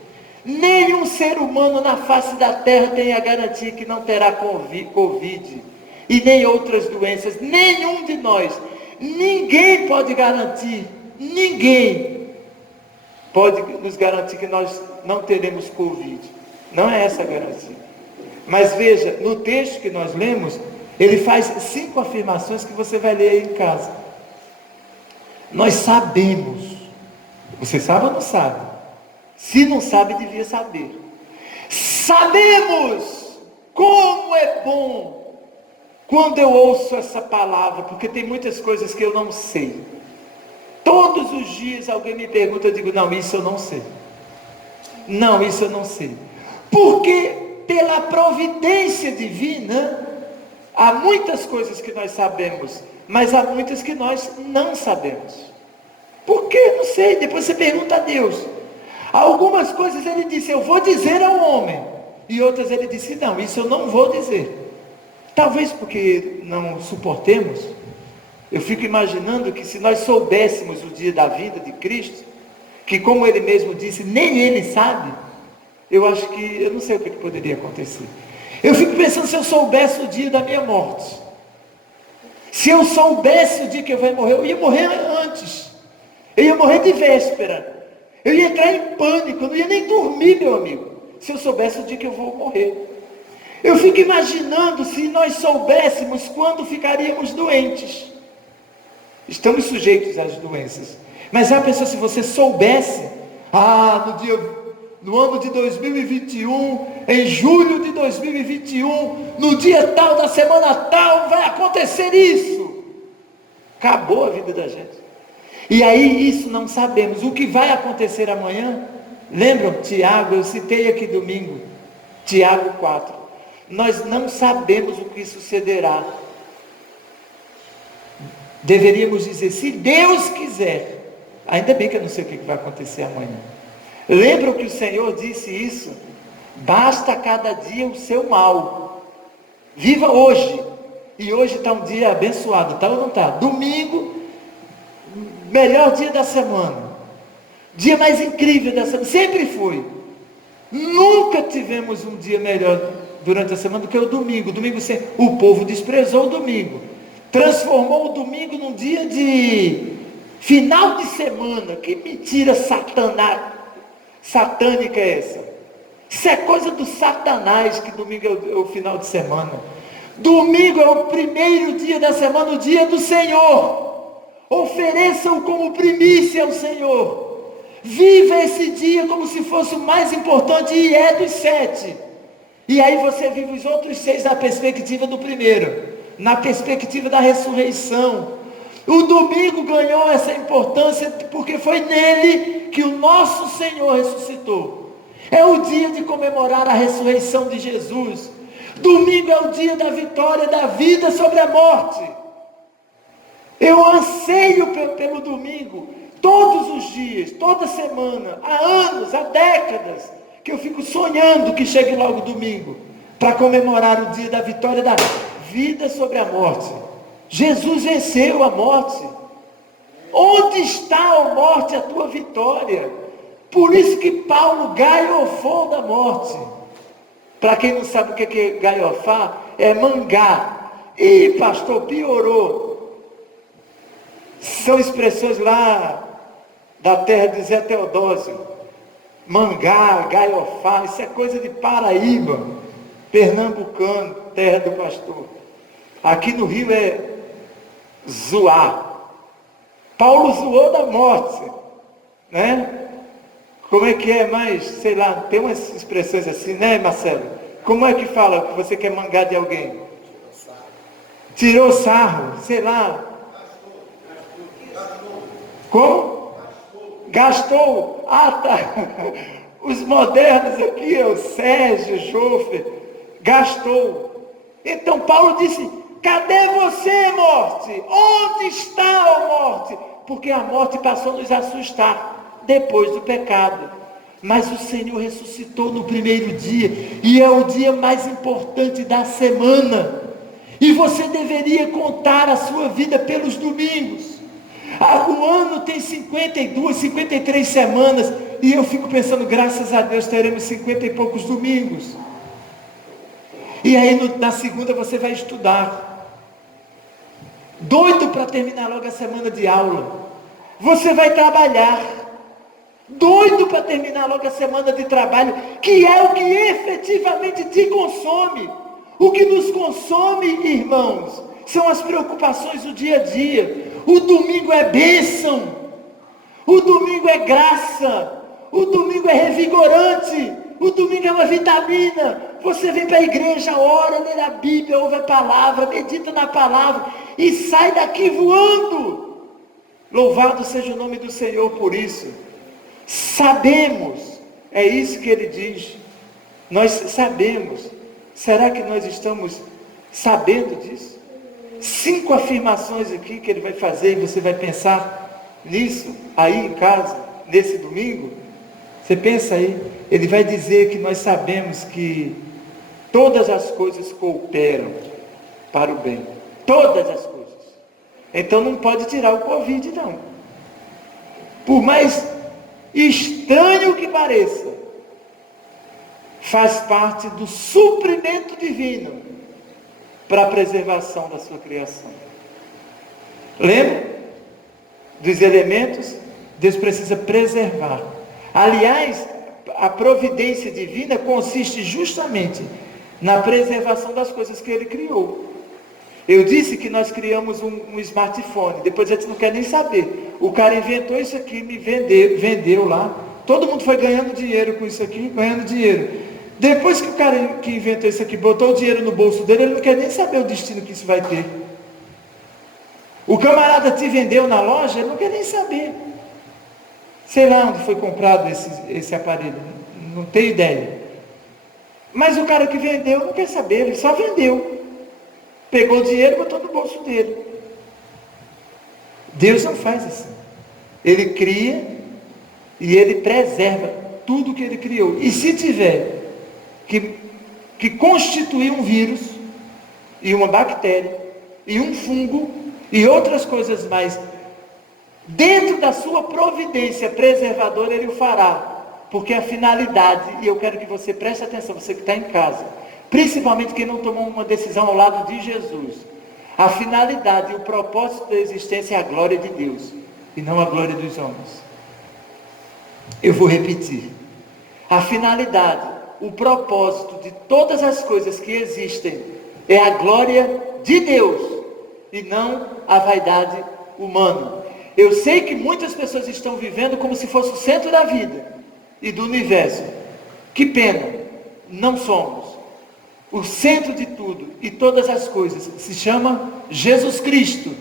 Nenhum ser humano na face da terra tem a garantia que não terá Covid. E nem outras doenças. Nenhum de nós. Ninguém pode garantir. Ninguém pode nos garantir que nós não teremos Covid. Não é essa a garantia. Mas veja, no texto que nós lemos, ele faz 5 afirmações que você vai ler aí em casa. Nós sabemos. Você sabe ou não sabe? Se não sabe, devia saber. Sabemos como é bom quando eu ouço essa palavra, porque tem muitas coisas que eu não sei. Todos os dias alguém me pergunta, eu digo, não, isso eu não sei. Não, isso eu não sei. Porque pela providência divina, há muitas coisas que nós sabemos, mas há muitas que nós não sabemos. Por quê? Não sei. Depois você pergunta a Deus. Algumas coisas ele disse, eu vou dizer ao homem. E outras ele disse, não, isso eu não vou dizer. Talvez porque não suportemos. Eu fico imaginando que se nós soubéssemos o dia da vida de Cristo, que como ele mesmo disse, nem ele sabe, eu acho que, eu não sei o que poderia acontecer. Eu fico pensando, se eu soubesse o dia da minha morte, se eu soubesse o dia que eu vou morrer, eu ia morrer antes, eu ia morrer de véspera, eu ia entrar em pânico, eu não ia nem dormir, meu amigo, se eu soubesse o dia que eu vou morrer. Eu fico imaginando se nós soubéssemos quando ficaríamos doentes. Estamos sujeitos às doenças, mas já pensou se você soubesse, no ano de 2021, em julho de 2021, no dia tal da semana tal, vai acontecer isso. Acabou a vida da gente. E aí isso não sabemos. O que vai acontecer amanhã? Lembram? Tiago, eu citei aqui domingo, Tiago 4. Nós não sabemos o que sucederá. Deveríamos dizer, se Deus quiser. Ainda bem que eu não sei o que vai acontecer amanhã. Lembram que o Senhor disse isso? Basta cada dia o seu mal. Viva hoje. E hoje está um dia abençoado, tá ou não está? Domingo, melhor dia da semana. Dia mais incrível da semana. Sempre foi. Nunca tivemos um dia melhor durante a semana do que o domingo. O povo desprezou o domingo. Transformou o domingo num dia de final de semana. Que mentira satânica é essa? Isso é coisa do Satanás, que domingo é o final de semana. Domingo é o primeiro dia da semana, o dia do Senhor. Ofereçam como primícia ao Senhor. Viva esse dia como se fosse o mais importante, e é dos 7. E aí você vive os outros 6 na perspectiva do primeiro, na perspectiva da ressurreição. O domingo ganhou essa importância porque foi nele que o nosso Senhor ressuscitou. É o dia de comemorar a ressurreição de Jesus. Domingo é o dia da vitória da vida sobre a morte. Eu anseio pelo domingo, todos os dias, toda semana, há anos, há décadas, que eu fico sonhando que chegue logo domingo, para comemorar o dia da vitória da vida sobre a morte. Jesus venceu a morte. Onde está, ó morte, a tua vitória? Por isso que Paulo gaiofou da morte. Para quem não sabe o que é gaiofar, é mangar. Ih, pastor, piorou. São expressões lá da terra de Zé Teodósio. Mangar, gaiofar, isso é coisa de Paraíba, pernambucano, terra do pastor. Aqui no Rio é zoar. Paulo zoou da morte, né? Como é que é mais, sei lá, tem umas expressões assim, né, Marcelo? Como é que fala que você quer mangar de alguém? Tirou sarro, sei lá. Como? Gastou. Ah, tá. Os modernos aqui, o Sérgio, Jofer, gastou. Então Paulo disse, cadê você, morte? Onde está a morte? Porque a morte passou a nos assustar depois do pecado. Mas o Senhor ressuscitou no primeiro dia, e é o dia mais importante da semana. E você deveria contar a sua vida pelos domingos. O ano tem 52, 53 semanas, e eu fico pensando, graças a Deus teremos 50 e poucos domingos. E aí na segunda você vai estudar, doido para terminar logo a semana de aula. Você vai trabalhar, doido para terminar logo a semana de trabalho, que é o que efetivamente te consome. O que nos consome, irmãos, são as preocupações do dia a dia. O domingo é bênção, o domingo é graça, o domingo é revigorante, o domingo é uma vitamina. Você vem para a igreja, ora, lê a Bíblia, ouve a palavra, medita na palavra e sai daqui voando. Louvado seja o nome do Senhor por isso. Sabemos, é isso que ele diz, nós sabemos. Será que nós estamos sabendo disso? 5 afirmações aqui que ele vai fazer, e você vai pensar nisso aí em casa, nesse domingo. Você pensa aí, ele vai dizer que nós sabemos que todas as coisas cooperam para o bem. Todas as coisas. Então não pode tirar o Covid, não. Por mais estranho que pareça, faz parte do suprimento divino para a preservação da sua criação. Lembra dos elementos? Deus precisa preservar. Aliás, a providência divina consiste justamente na preservação das coisas que Ele criou. Eu disse que nós criamos um smartphone, depois a gente não quer nem saber. O cara inventou isso aqui, me vendeu lá. Todo mundo foi ganhando dinheiro com isso aqui, ganhando dinheiro. Depois que o cara que inventou isso aqui botou o dinheiro no bolso dele, ele não quer nem saber o destino que isso vai ter. O camarada te vendeu na loja, ele não quer nem saber. Sei lá onde foi comprado esse aparelho, não tenho ideia. Mas o cara que vendeu não quer saber, ele só vendeu. Pegou o dinheiro e botou no bolso dele. Deus não faz assim. Ele cria e Ele preserva tudo que Ele criou. E se tiver que constituir um vírus, e uma bactéria, e um fungo, e outras coisas mais, dentro da sua providência preservadora, Ele o fará. Porque a finalidade, e eu quero que você preste atenção, você que está em casa, principalmente quem não tomou uma decisão ao lado de Jesus, a finalidade e o propósito da existência é a glória de Deus, e não a glória dos homens. Eu vou repetir. A finalidade, o propósito de todas as coisas que existem é a glória de Deus, e não a vaidade humana. Eu sei que muitas pessoas estão vivendo como se fosse o centro da vida e do universo. Que pena, não somos. O centro de tudo e todas as coisas se chama Jesus Cristo,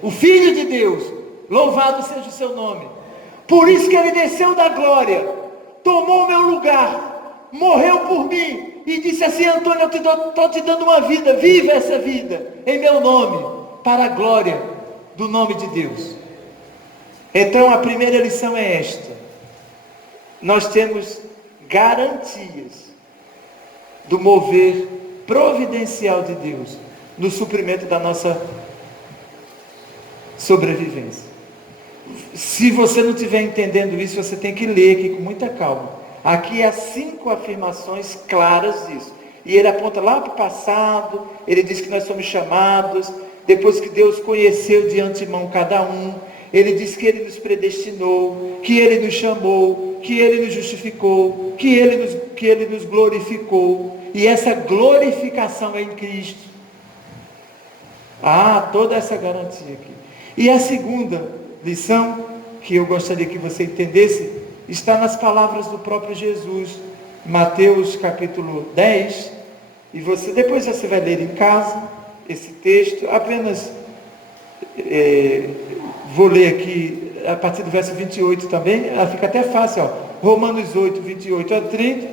o Filho de Deus. Louvado seja o seu nome. Por isso que Ele desceu da glória, tomou o meu lugar, morreu por mim e disse assim: Antônio, eu estou te dando uma vida, viva essa vida em meu nome, para a glória do nome de Deus. Então a primeira lição é esta: nós temos garantias do mover providencial de Deus no suprimento da nossa sobrevivência. Se você não estiver entendendo isso, você tem que ler aqui com muita calma. Aqui há 5 afirmações claras disso. E ele aponta lá para o passado, ele diz que nós somos chamados, depois que Deus conheceu de antemão cada um, ele diz que Ele nos predestinou, que Ele nos chamou, que Ele nos justificou, que Ele nos glorificou, e essa glorificação é em Cristo. Toda essa garantia aqui. E a segunda lição, que eu gostaria que você entendesse, está nas palavras do próprio Jesus, Mateus capítulo 10, e depois você vai ler em casa esse texto, apenas vou ler aqui a partir do verso 28 também, fica até fácil, Romanos 8, 28 a 30,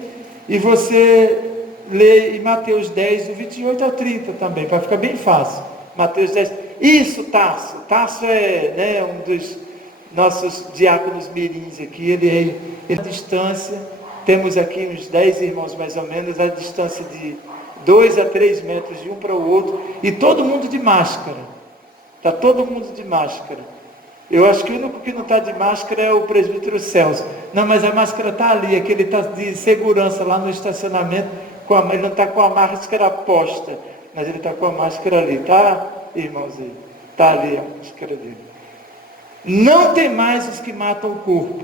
e você lê em Mateus 10, do 28 a 30 também, para ficar bem fácil. Mateus 10, isso, Tarso é um dos nossos diáconos mirins aqui, ele é à distância, temos aqui uns 10 irmãos mais ou menos, a distância de 2 a 3 metros de um para o outro, e todo mundo de máscara, está todo mundo de máscara. Eu acho que o único que não está de máscara é o presbítero Celso. Não, mas a máscara está ali, aquele está de segurança lá no estacionamento, ele não está com a máscara posta, mas ele está com a máscara ali, tá, irmãozinho? Está ali a máscara dele. Não tem mais os que matam o corpo.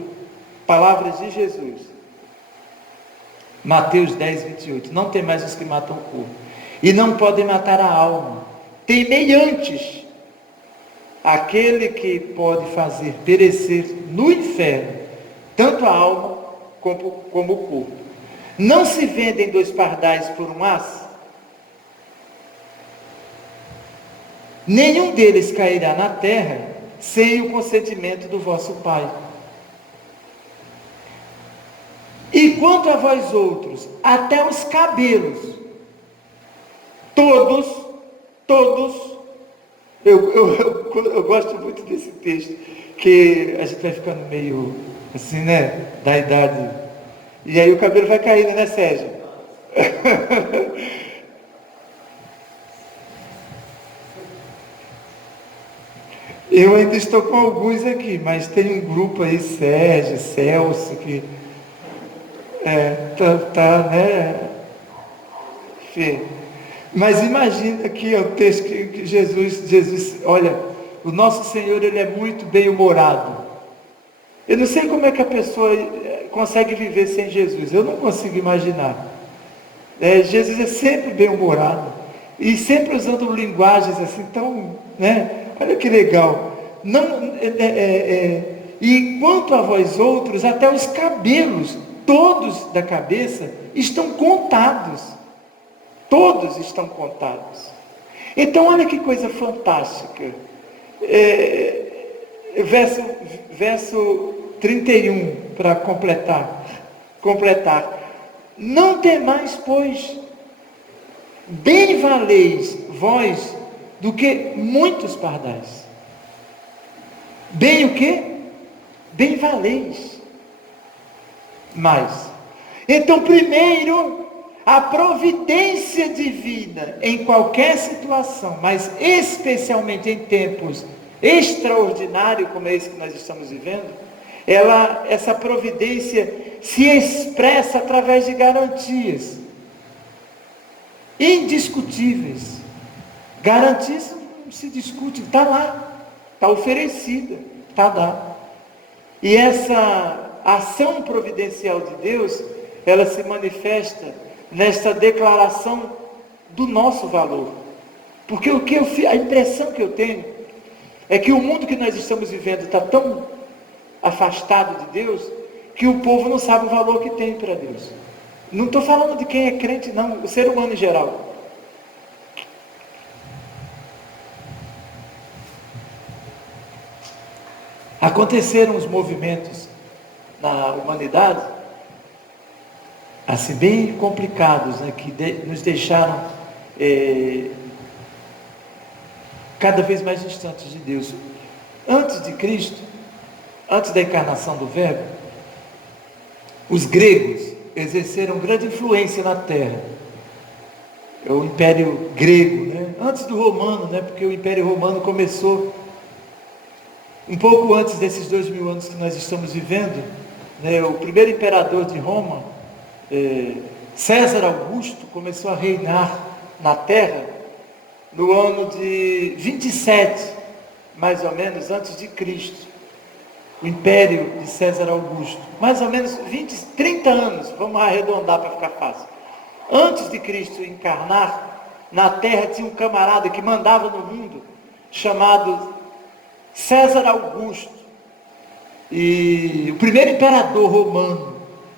Palavras de Jesus. Mateus 10, 28. Não tem mais os que matam o corpo. E não podem matar a alma. Temei antes aquele que pode fazer perecer no inferno tanto a alma como o corpo. Não se vendem 2 pardais por um aço? Nenhum deles cairá na terra sem o consentimento do vosso Pai. E quanto a vós outros, até os cabelos, todos Eu gosto muito desse texto, que a gente vai ficando meio assim, né, da idade, e aí o cabelo vai caindo, né, Sérgio? Eu ainda estou com alguns aqui, mas tem um grupo aí, Sérgio, Celso, que né, Fê. Mas imagina aqui o texto que Jesus, olha, o nosso Senhor, ele é muito bem-humorado. Eu não sei como é que a pessoa consegue viver sem Jesus, eu não consigo imaginar. Jesus é sempre bem-humorado, e sempre usando linguagens assim tão, né, olha que legal. E quanto a vós outros, até os cabelos, todos da cabeça, estão contados. Todos estão contados. Então, olha que coisa fantástica. Verso 31, para completar. Não temais, pois, bem valeis vós do que muitos pardais. Bem o quê? Bem valeis. Mais. Então, primeiro, a providência divina em qualquer situação, mas especialmente em tempos extraordinários, como é esse que nós estamos vivendo, essa providência se expressa através de garantias indiscutíveis. Garantias não se discute, está lá, está oferecida, está lá. E essa ação providencial de Deus, ela se manifesta nesta declaração do nosso valor. Porque a impressão que eu tenho é que o mundo que nós estamos vivendo está tão afastado de Deus, que o povo não sabe o valor que tem para Deus. Não estou falando de quem é crente, não, o ser humano em geral. Aconteceram os movimentos na humanidade, assim, bem complicados, né, que nos deixaram cada vez mais distantes de Deus. Antes de Cristo, antes da encarnação do Verbo, os gregos exerceram grande influência na Terra. É o Império Grego, né? Antes do Romano, né? Porque o Império Romano começou um pouco antes desses 2000 anos que nós estamos vivendo, né? O primeiro imperador de Roma, César Augusto, começou a reinar na Terra no ano de 27, mais ou menos, antes de Cristo. O Império de César Augusto, mais ou menos 30 anos, vamos arredondar para ficar fácil. Antes de Cristo encarnar, na Terra tinha um camarada que mandava no mundo, chamado César Augusto, e o primeiro imperador romano,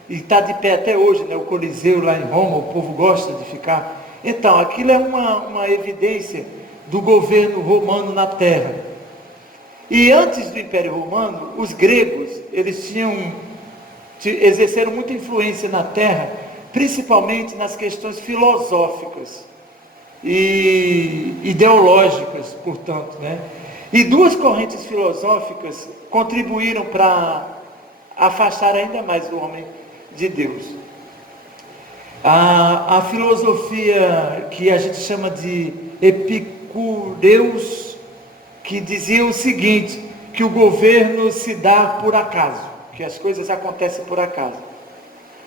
e está de pé até hoje, né? O Coliseu lá em Roma, o povo gosta de ficar. Então, aquilo é uma evidência do governo romano na Terra. E antes do Império Romano, os gregos, eles exerceram muita influência na Terra, principalmente nas questões filosóficas e ideológicas, portanto, né? E duas correntes filosóficas contribuíram para afastar ainda mais o homem de Deus. A filosofia que a gente chama de epicureus, que dizia o seguinte, que o governo se dá por acaso, que as coisas acontecem por acaso.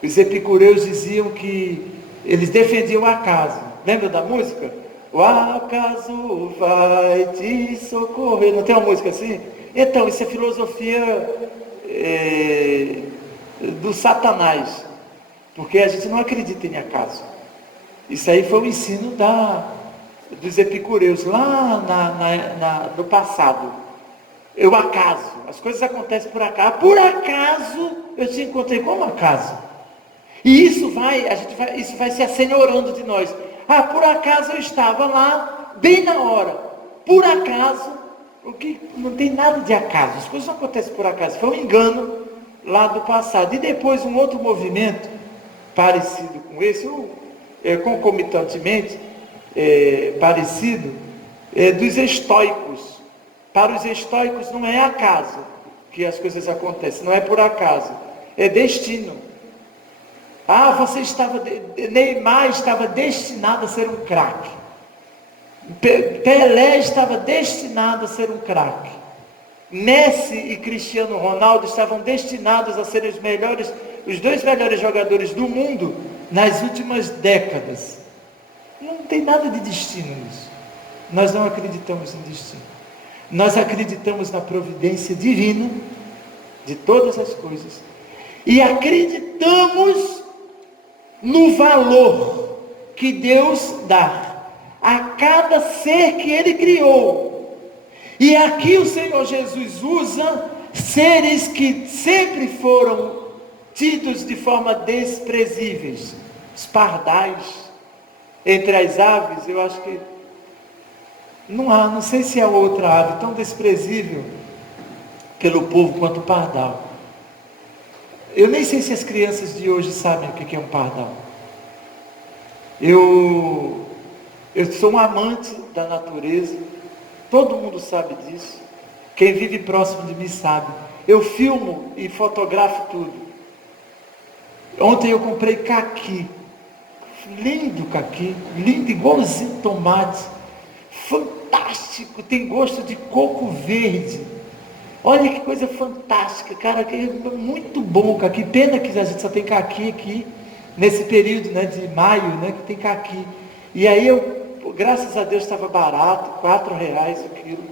Os epicureus diziam que eles defendiam o acaso. Lembra da música? O acaso vai te socorrer. Não tem uma música assim? Então, isso é filosofia do Satanás, porque a gente não acredita em acaso. Isso aí foi o ensino dos epicureus lá no passado. O acaso, as coisas acontecem por acaso. Por acaso eu te encontrei. Como acaso? E isso vai se assenhorando de nós. Por acaso eu estava lá bem na hora. Por acaso, não tem nada de acaso, as coisas não acontecem por acaso. Foi um engano lá do passado. E depois um outro movimento parecido com esse, concomitantemente parecido, dos estoicos. Para os estoicos não é acaso que as coisas acontecem, não é por acaso, é destino. Neymar estava destinado a ser um craque. Pelé estava destinado a ser um craque. Messi e Cristiano Ronaldo estavam destinados a serem os dois melhores jogadores do mundo nas últimas décadas. Não tem nada de destino nisso. Nós não acreditamos em destino. Nós acreditamos na providência divina de todas as coisas. E acreditamos no valor que Deus dá a cada ser que Ele criou. E aqui o Senhor Jesus usa seres que sempre foram tidos de forma desprezíveis. Os pardais. Entre as aves, eu acho que não sei se há outra ave tão desprezível pelo povo quanto o pardal. Eu nem sei se as crianças de hoje sabem o que é um pardal. Eu sou um amante da natureza, todo mundo sabe disso. Quem vive próximo de mim sabe. Eu filmo e fotografo tudo. Ontem eu comprei caqui, lindo caqui, lindo, igualzinho tomate, fantástico, tem gosto de coco verde. Olha que coisa fantástica, cara, que é muito bom o caqui. Pena que a gente só tem caqui aqui, nesse período, né, de maio, né, que tem caqui. E aí graças a Deus estava barato, R$4 o quilo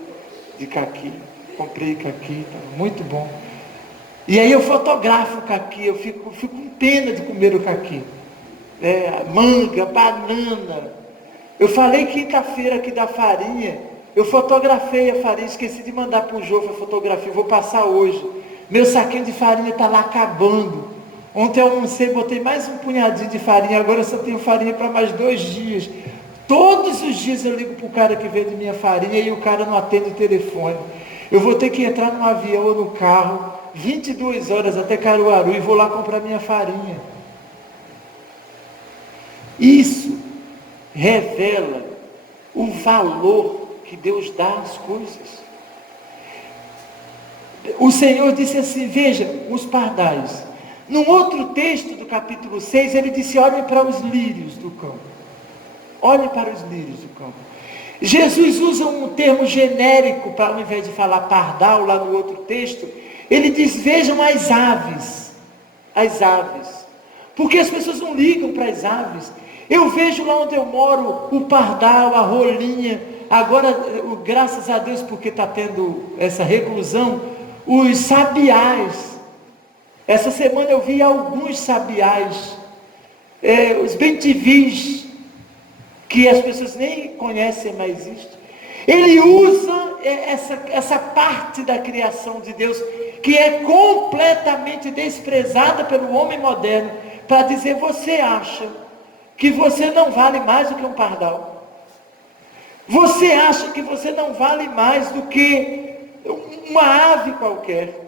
de caqui. Comprei caqui, estava muito bom. E aí eu fotografo o caqui, eu fico com pena de comer o caqui. Manga, banana. Eu falei quinta-feira aqui da farinha. Eu fotografei a farinha, esqueci de mandar para o Jô a fotografia, vou passar hoje. Meu saquinho de farinha está lá acabando. Ontem eu almocei, botei mais um punhadinho de farinha, agora eu só tenho farinha para mais 2 dias. Todos os dias eu ligo para o cara que vende minha farinha e o cara não atende o telefone. Eu vou ter que entrar num avião ou no carro, 22 horas até Caruaru e vou lá comprar minha farinha. Isso revela o valor que Deus dá às coisas. O Senhor disse assim, veja, os pardais. Num outro texto do capítulo 6, ele disse, olhem para os lírios do campo. Olhem para os lírios do campo. Jesus usa um termo genérico, para ao invés de falar pardal, lá no outro texto, ele diz, vejam as aves. As aves. Porque as pessoas não ligam para as aves. Eu vejo lá onde eu moro, o pardal, a rolinha. Agora, graças a Deus, porque está tendo essa reclusão, os sabiás. Essa semana eu vi alguns sabiás, os bentivis, que as pessoas nem conhecem, mas existe. Ele usa essa parte da criação de Deus, que é completamente desprezada pelo homem moderno, para dizer, você acha que você não vale mais do que um pardal? Você acha que você não vale mais do que uma ave qualquer?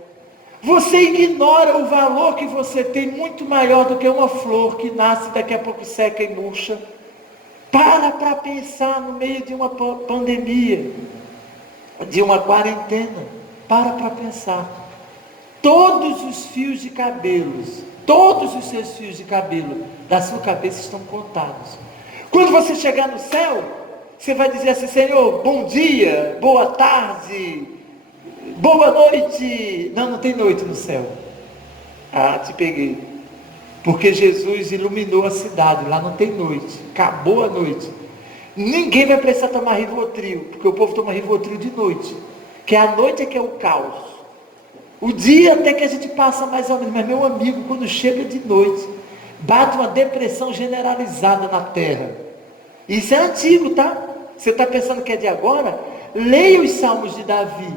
Você ignora o valor que você tem, muito maior do que uma flor que nasce daqui a pouco seca e murcha. Para pensar no meio de uma pandemia, de uma quarentena. Para pensar. Todos os fios de cabelos, todos os seus fios de cabelo da sua cabeça estão contados. Quando você chegar no céu, você vai dizer assim, Senhor, bom dia, boa tarde, boa noite. Não tem noite no céu. Te peguei. Porque Jesus iluminou a cidade, lá não tem noite, acabou a noite. Ninguém vai precisar tomar Rivotril, porque o povo toma Rivotril de noite, que a noite é que é o caos. O dia até que a gente passa mais ou menos, mas meu amigo, quando chega de noite, bate uma depressão generalizada na terra. Isso é antigo, tá? Você está pensando que é de agora? Leia os salmos de Davi.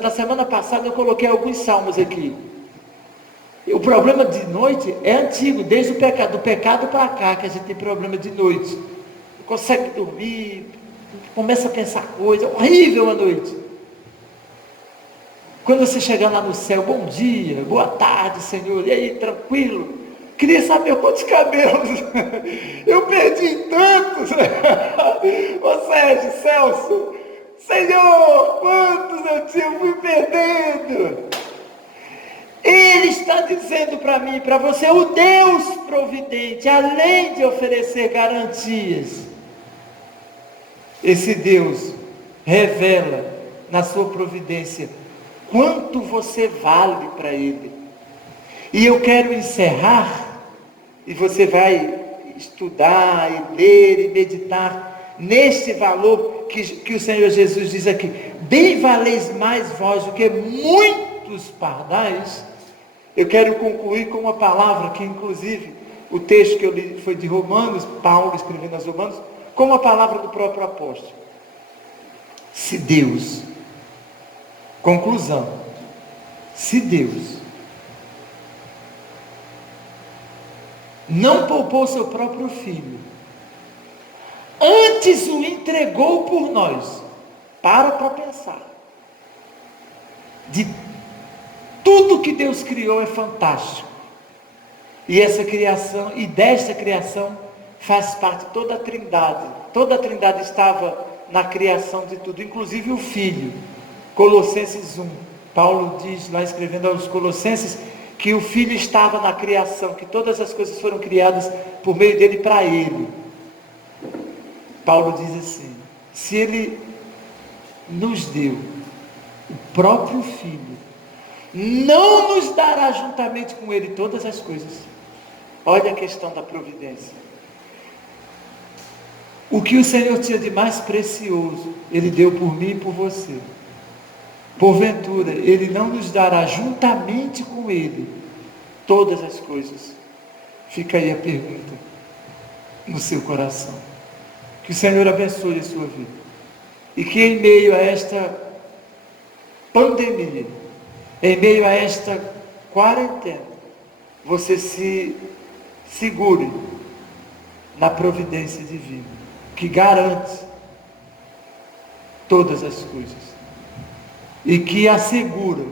Na semana passada eu coloquei alguns salmos aqui. O problema de noite é antigo, desde do pecado para cá, que a gente tem problema de noite. Não consegue dormir, começa a pensar coisa, horrível a noite. Quando você chegar lá no céu, bom dia, boa tarde, Senhor, e aí, tranquilo? Queria saber quantos cabelos eu perdi tantos. Ô Sérgio, Celso, Senhor, quantos eu fui perdendo. Ele está dizendo para mim e para você, o Deus providente, além de oferecer garantias, esse Deus revela na sua providência quanto você vale para Ele. E eu quero encerrar, e você vai estudar, e ler, e meditar neste valor que o Senhor Jesus diz aqui: bem valeis mais vós do que muitos pardais. Eu quero concluir com uma palavra que, inclusive, o texto que eu li foi de Romanos, Paulo escrevendo aos Romanos, com uma palavra do próprio apóstolo. Se Deus, conclusão, se Deus não poupou seu próprio filho, antes o entregou por nós, para pensar, de tudo que Deus criou é fantástico, e essa criação, e desta criação faz parte toda a Trindade estava na criação de tudo, inclusive o Filho. Colossenses 1, Paulo diz lá, escrevendo aos Colossenses, que o Filho estava na criação, que todas as coisas foram criadas por meio dele para ele. Paulo diz assim: se ele nos deu o próprio Filho, não nos dará juntamente com ele todas as coisas. Olha a questão da providência. O que o Senhor tinha de mais precioso, Ele deu por mim e por você. Porventura, Ele não nos dará juntamente com Ele todas as coisas? Fica aí a pergunta no seu coração. Que o Senhor abençoe a sua vida. E que em meio a esta pandemia, em meio a esta quarentena, você se segure na providência divina, que garante todas as coisas e que assegura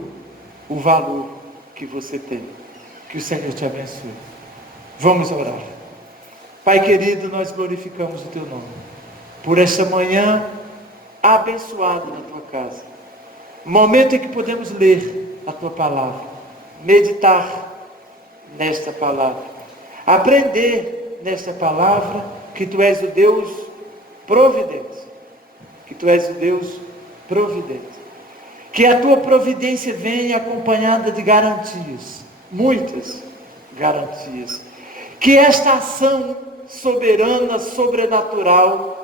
o valor que você tem. Que o Senhor te abençoe. Vamos orar. Pai querido, nós glorificamos o Teu nome por esta manhã abençoada na Tua casa, momento em que podemos ler a Tua palavra, meditar nesta palavra, aprender nesta palavra que Tu és o Deus providente, que Tu és o Deus providente, que a Tua providência venha acompanhada de garantias, muitas garantias, que esta ação soberana, sobrenatural,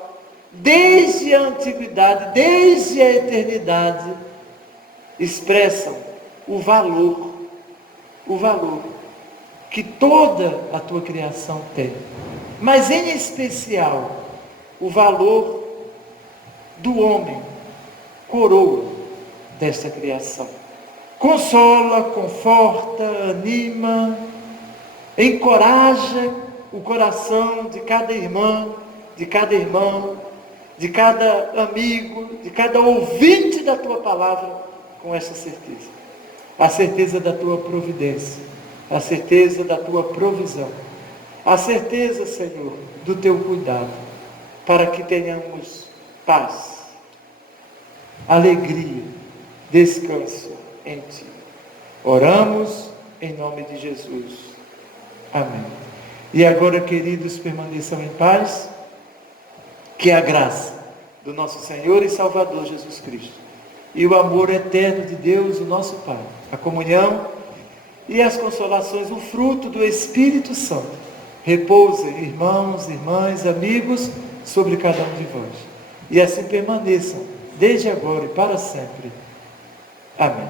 desde a antiguidade, desde a eternidade, expressam o valor que toda a Tua criação tem, mas em especial o valor do homem, coroa desta criação. Consola, conforta, anima, encoraja o coração de cada irmã, de cada irmão, de cada amigo, de cada ouvinte da Tua palavra, com essa certeza. A certeza da Tua providência, a certeza da Tua provisão, a certeza, Senhor, do Teu cuidado, para que tenhamos paz, alegria, descanso em Ti. Oramos em nome de Jesus. Amém. E agora, queridos, permaneçam em paz, que a graça do nosso Senhor e Salvador Jesus Cristo e o amor eterno de Deus, o nosso Pai, a comunhão e as consolações, o fruto do Espírito Santo, repousem, irmãos, irmãs, amigos, sobre cada um de vós. E assim permaneçam, desde agora e para sempre. Amém.